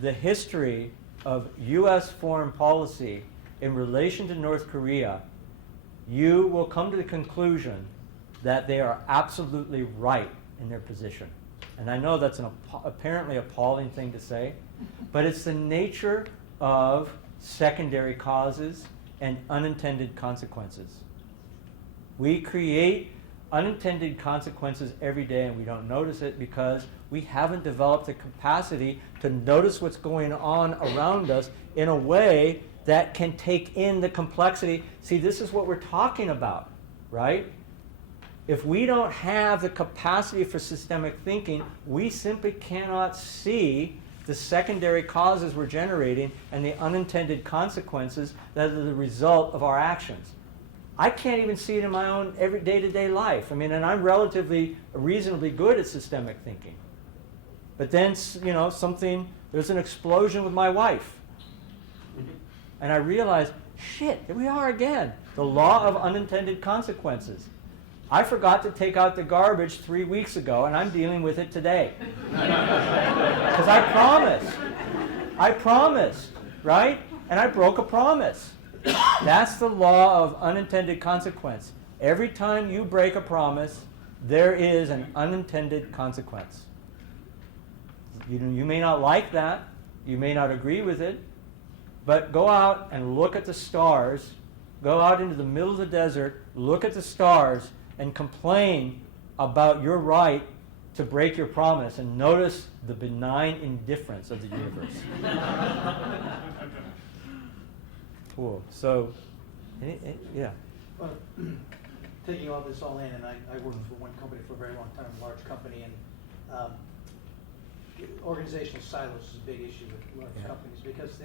the history of U.S. foreign policy in relation to North Korea, you will come to the conclusion that they are absolutely right in their position. And I know that's an apparently appalling thing to say, but it's the nature of secondary causes and unintended consequences. We create unintended consequences every day, and we don't notice it because we haven't developed the capacity to notice what's going on around us in a way that can take in the complexity. See, this is what we're talking about, right? If we don't have the capacity for systemic thinking, we simply cannot see the secondary causes we're generating and the unintended consequences that are the result of our actions. I can't even see it in my own every day-to-day life. I mean, and I'm reasonably good at systemic thinking. But then, you know, there's an explosion with my wife. And I realize, shit, here we are again. The law of unintended consequences. I forgot to take out the garbage 3 weeks ago, and I'm dealing with it today. Because I promised, right? And I broke a promise. That's the law of unintended consequence. Every time you break a promise, there is an unintended consequence. You may not like that. You may not agree with it. But go out and look at the stars. Go out into the middle of the desert, look at the stars, and complain about your right to break your promise, and notice the benign indifference of the universe. Cool. So, yeah. Well, taking all this all in, and I worked for one company for a very long time, a large company, and organizational silos is a big issue with large companies because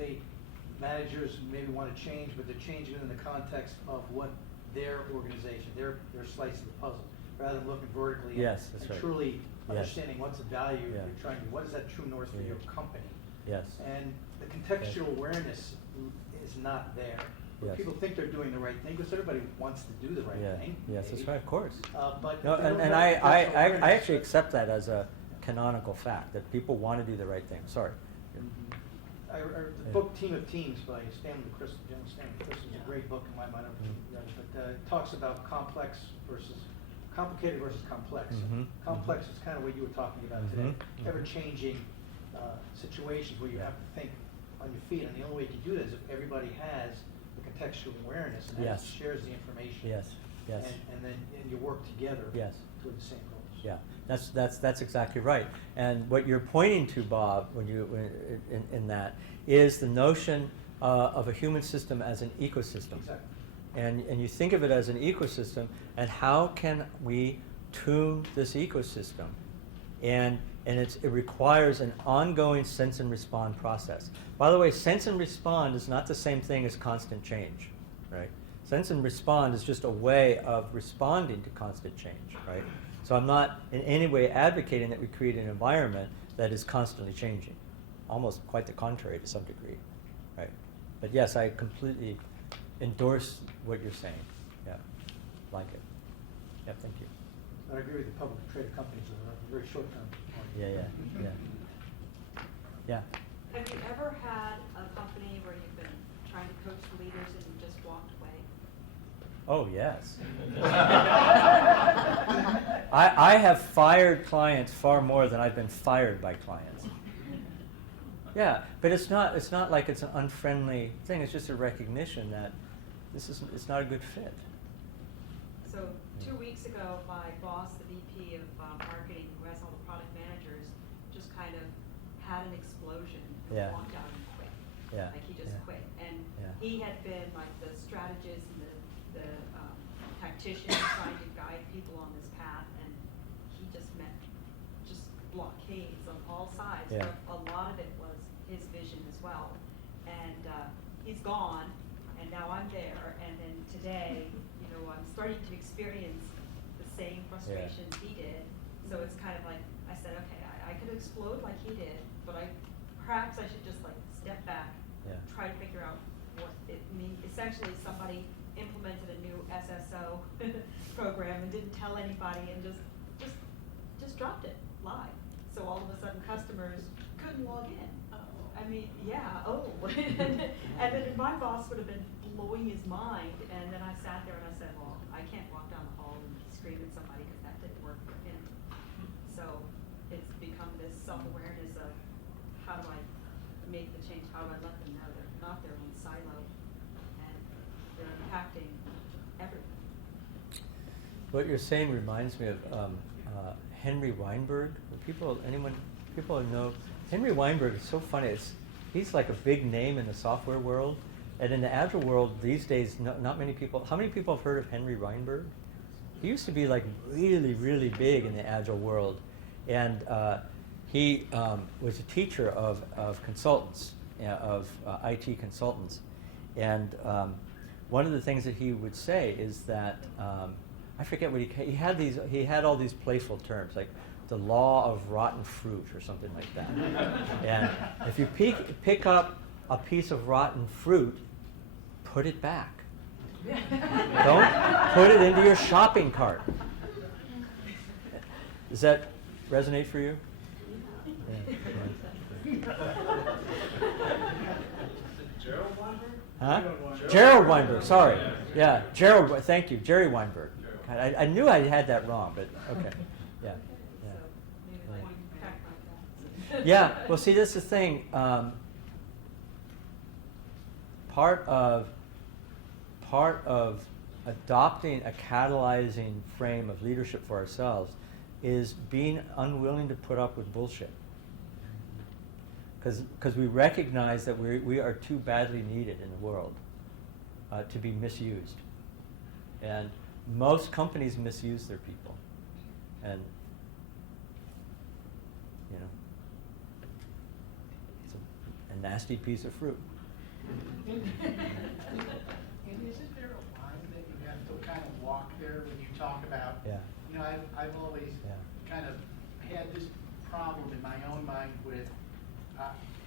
managers maybe want to change, but they're changing in the context of what their organization, their slice of the puzzle, rather than looking vertically and truly understanding what's the value you're trying to do, what is that true north for your company. Yes. And the contextual awareness is not there. People think they're doing the right thing because everybody wants to do the right thing. Yes, that's right, of course. But no, and I actually accept that as a canonical fact, that people want to do the right thing. Sorry. The book Team of Teams by General Stanley Crystal is a great book in my mind, but it talks about complicated versus complex. Complex is kind of what you were talking about today, ever-changing situations where you have to think on your feet, and the only way you can do that is if everybody has the contextual awareness, and that Yes. shares the information. Yes, yes. And then you work together Yes. toward the same goals. Yeah, that's exactly right. And what you're pointing to, Bob, in that, is the notion of a human system as an ecosystem. Exactly. And you think of it as an ecosystem, and how can we tune this ecosystem? And it requires an ongoing sense and respond process. By the way, sense and respond is not the same thing as constant change, right? Sense and respond is just a way of responding to constant change, right? So I'm not in any way advocating that we create an environment that is constantly changing. Almost quite the contrary to some degree, right? But yes, I completely endorse what you're saying. Yeah, like it. Yeah, thank you. I agree with the public traded companies are a very short term. Yeah. Yeah. Have you ever had a company where you've been trying to coach the leaders and you just walked away? Oh, yes. I have fired clients far more than I've been fired by clients. Yeah, but it's not like it's an unfriendly thing. It's just a recognition that it's not a good fit. So 2 weeks ago, my boss, the VP of marketing, who has all the product managers, just kind of had an explosion and Yeah. walked out and quit. Yeah. Like he just Yeah. quit. And Yeah. he had been like the strategist and the tactician trying to guide people on this path, and he just met just blockades on all sides. Yeah. But a lot of it was his vision as well. And he's gone, and now I'm there. And then today, I'm starting to experience the same frustrations he did. So it's kind of like, I said, okay, I could explode like he did, but perhaps I should just like step back, Yeah. try to figure out what it means. Essentially, somebody implemented a new SSO program and didn't tell anybody and just dropped it live. So all of a sudden, customers couldn't log in. I mean, yeah, and then my boss would have been blowing his mind, and then I sat there and I said, well, I can't walk down the hall and scream at somebody because that didn't work for him. So it's become this self-awareness of how do I make the change, how do I let them know they're not their own silo, and they're impacting everyone. What you're saying reminds me of Henry Weinberg. People know Henry Weinberg is so funny. He's like a big name in the software world, and in the Agile world these days, not many people. How many people have heard of Henry Weinberg? He used to be like really, really big in the Agile world, and he was a teacher of consultants, of IT consultants, and one of the things that he would say is that I forget what he had. He had all these playful terms like the law of rotten fruit or something like that. And if you pick up a piece of rotten fruit, put it back. Don't put it into your shopping cart. Does that resonate for you? Yeah. Gerald Weinberg? Huh? Gerald Weinberg, sorry. Yeah, Gerald, thank you, Jerry Weinberg. God, I knew I had that wrong, but okay. Yeah. Yeah, well, see, that's the thing. Part of adopting a catalyzing frame of leadership for ourselves is being unwilling to put up with bullshit. Because we recognize that we are too badly needed in the world to be misused. And most companies misuse their people. And, it's a nasty piece of fruit. And isn't there a line that you have to kind of walk there when you talk about, I've always kind of had this problem in my own mind with,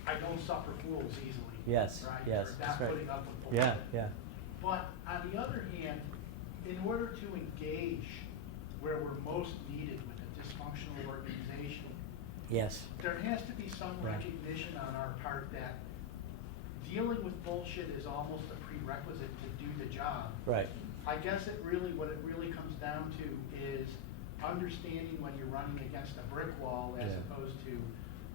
I don't suffer fools easily. Yes, right? yes, Or that's not right. putting up with bullshit. Yeah. But on the other hand, in order to engage where we're most needed with a dysfunctional organization, Yes. there has to be some recognition on our part that dealing with bullshit is almost a prerequisite to do the job. Right. I guess what it really comes down to is understanding when you're running against a brick wall as opposed to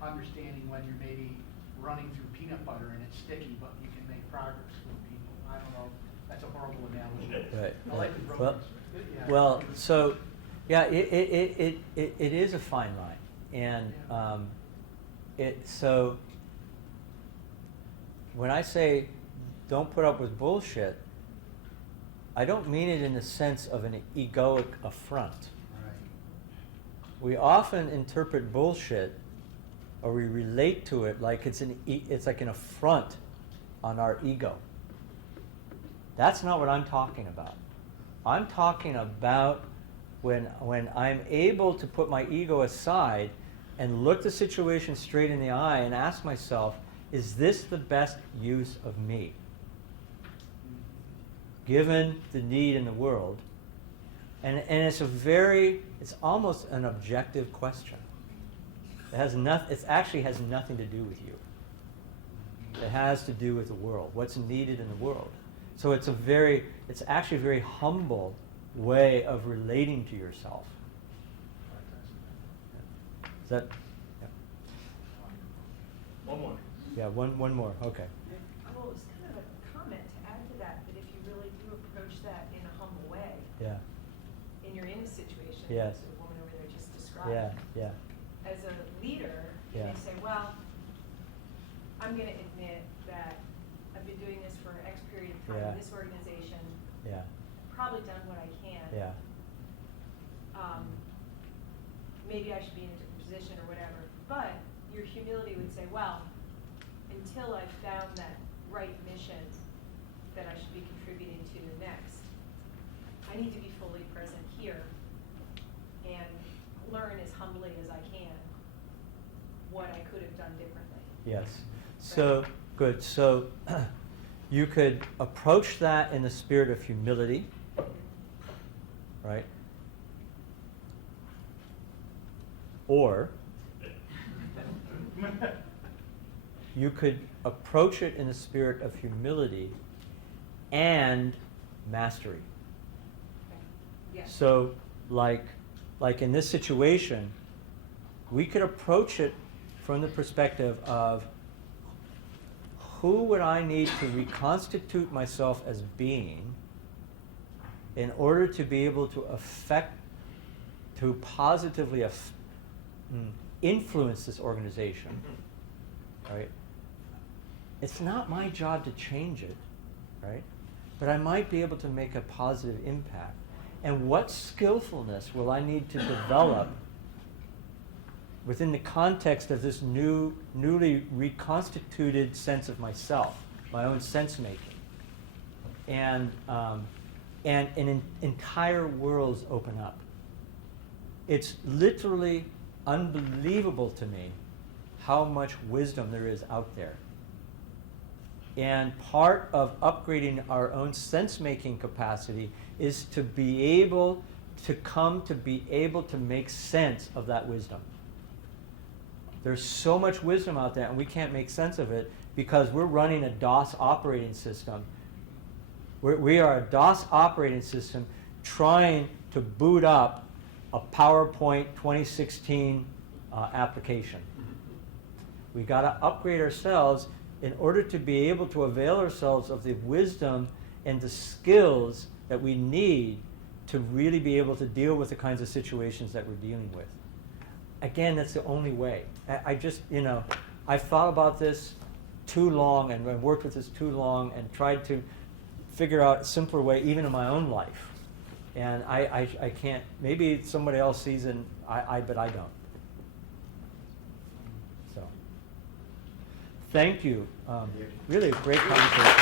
understanding when you're maybe running through peanut butter and it's sticky, but you can make progress with people. I don't know, that's a horrible analogy. Right. I like the Well, brokers. Yeah. well, so, yeah, it is a fine line. And so when I say don't put up with bullshit, I don't mean it in the sense of an egoic affront. Right. We often interpret bullshit, or we relate to it like it's like an affront on our ego. That's not what I'm talking about. I'm talking about when I'm able to put my ego aside and look the situation straight in the eye and ask myself, is this the best use of me? Given the need in the world. And it's almost an objective question. It actually has nothing to do with you. It has to do with the world, what's needed in the world. So it's actually a very humble way of relating to yourself. Is that? Yeah. One more. Yeah, one more. Okay. Well, it's kind of a comment to add to that if you really do approach that in a humble way, Yeah. and you're in a situation, Yes. as the woman over there just described. Yeah. As a leader, you Yeah. may say, well, I'm going to admit that I've been doing this for X period of time Yeah. in this organization. Yeah. Probably done what I can. Yeah. Maybe I should be in a different position or whatever. But your humility would say, well, until I've found that right mission that I should be contributing to next, I need to be fully present here and learn as humbly as I can what I could have done differently. Yes. So, good. So, you could approach that in the spirit of humility, right? Or you could approach it in the spirit of humility and mastery. Yes. So, like in this situation, we could approach it from the perspective of who would I need to reconstitute myself as being in order to be able to positively influence this organization, right? It's not my job to change it, right? But I might be able to make a positive impact. And what skillfulness will I need to develop within the context of this newly reconstituted sense of myself, my own sense-making? And entire worlds open up. It's literally unbelievable to me how much wisdom there is out there. And part of upgrading our own sense-making capacity is to be able to make sense of that wisdom. There's so much wisdom out there, and we can't make sense of it because we're running a DOS operating system. We are a DOS operating system trying to boot up a PowerPoint 2016 application. We got to upgrade ourselves in order to be able to avail ourselves of the wisdom and the skills that we need to really be able to deal with the kinds of situations that we're dealing with. Again, that's the only way. I've thought about this too long and I've worked with this too long and tried to figure out a simpler way even in my own life. And I can't, maybe somebody else sees it, but I don't. So, thank you. Really a great conversation.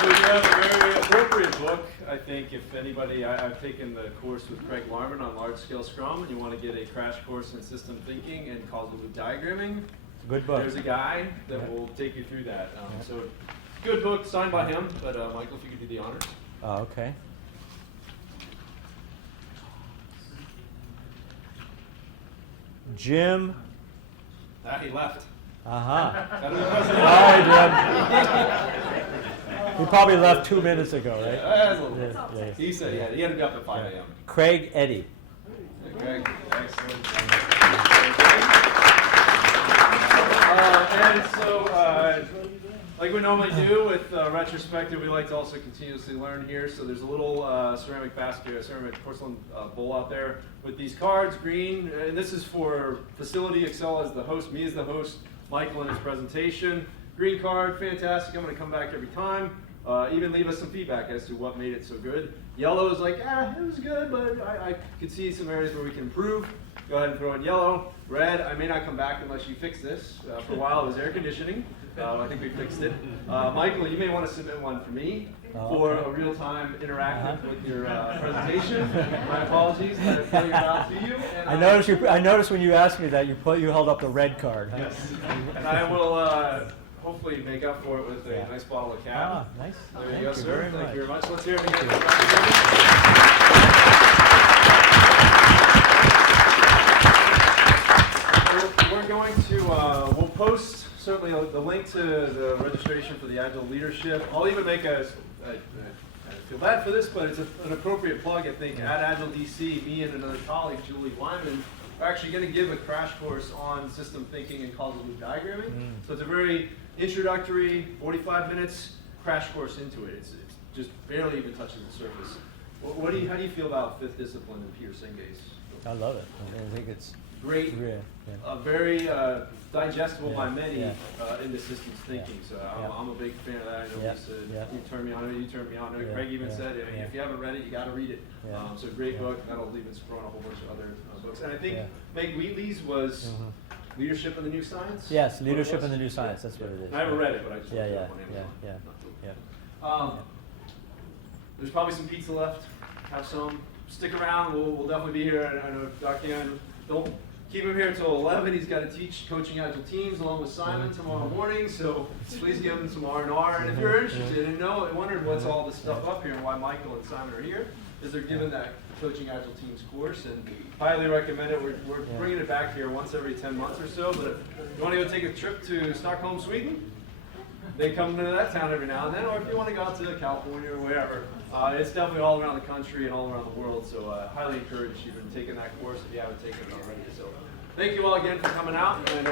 So you have a very appropriate book, I think, if anybody, I've taken the course with Craig Larman on large-scale Scrum, and you want to get a crash course in system thinking and causal loop diagramming. Good book. There's a guy that will take you through that. So, good book, signed by him, but Michael, if you could do the honors. Oh, okay. Jim. He left. Sorry, Jim. He probably left 2 minutes ago, right? Yeah. He said, yeah, he had to be up at 5 a.m. Craig Eddy. Hey, Craig, excellent. right, so like we normally do with retrospective, we like to also continuously learn here. So there's a little ceramic basket, a ceramic porcelain bowl out there with these cards, green, and this is for facility. Excel as the host, me as the host, Michael in his presentation. Green card, fantastic. I'm going to come back every time. Even leave us some feedback as to what made it so good. Yellow is like, it was good, but I could see some areas where we can improve. Go ahead and throw in yellow. Red, I may not come back unless you fix this. For a while it was air conditioning. I think we fixed it. Michael, you may want to submit one for me for a real-time interactive with your presentation. My apologies that I failed out to you. And I noticed when you asked me that you held up the red card. Huh? Yes, and I will hopefully make up for it with a nice bottle of cab. Nice. There you go, sir. Thank you very much. Let's hear it again. We're going to, we'll post certainly the link to the registration for the Agile Leadership. I'll even make I feel bad for this, but it's an appropriate plug, I think. At Agile DC, me and another colleague, Julie Wyman, are actually going to give a crash course on system thinking and causal loop diagramming. So it's a very introductory, 45 minutes crash course into it. It's just barely even touches the surface. How do you feel about fifth discipline and Peter Senge's? I love it. I think it's great, very digestible by many into systems thinking. So I'm a big fan of that. I know Lisa, you turned me on. You turned me on. Craig even said, if you haven't read it, you got to read it. So great book. That'll even spawn a whole bunch of other books. And I think Meg Wheatley's was Leadership in the New Science. Yes, Leadership in the New Science. That's what it is. I haven't read it, but I just looked it up on Amazon. There's probably some pizza left. Have some. Stick around. We'll definitely be here. I know Dr. Young, don't keep him here until 11. He's got to teach coaching Agile teams along with Simon tomorrow morning. So please give him some R&R. And if you're interested and wondered what's all this stuff up here and why Michael and Simon are here, is they're giving that coaching Agile teams course, and highly recommend it. We're bringing it back here once every 10 months or so. But if you want to go take a trip to Stockholm, Sweden, they come to that town every now and then, or if you want to go out to California or wherever, it's definitely all around the country and all around the world. So highly encourage you to take that course if you haven't taken it already. So thank you all again for coming out. And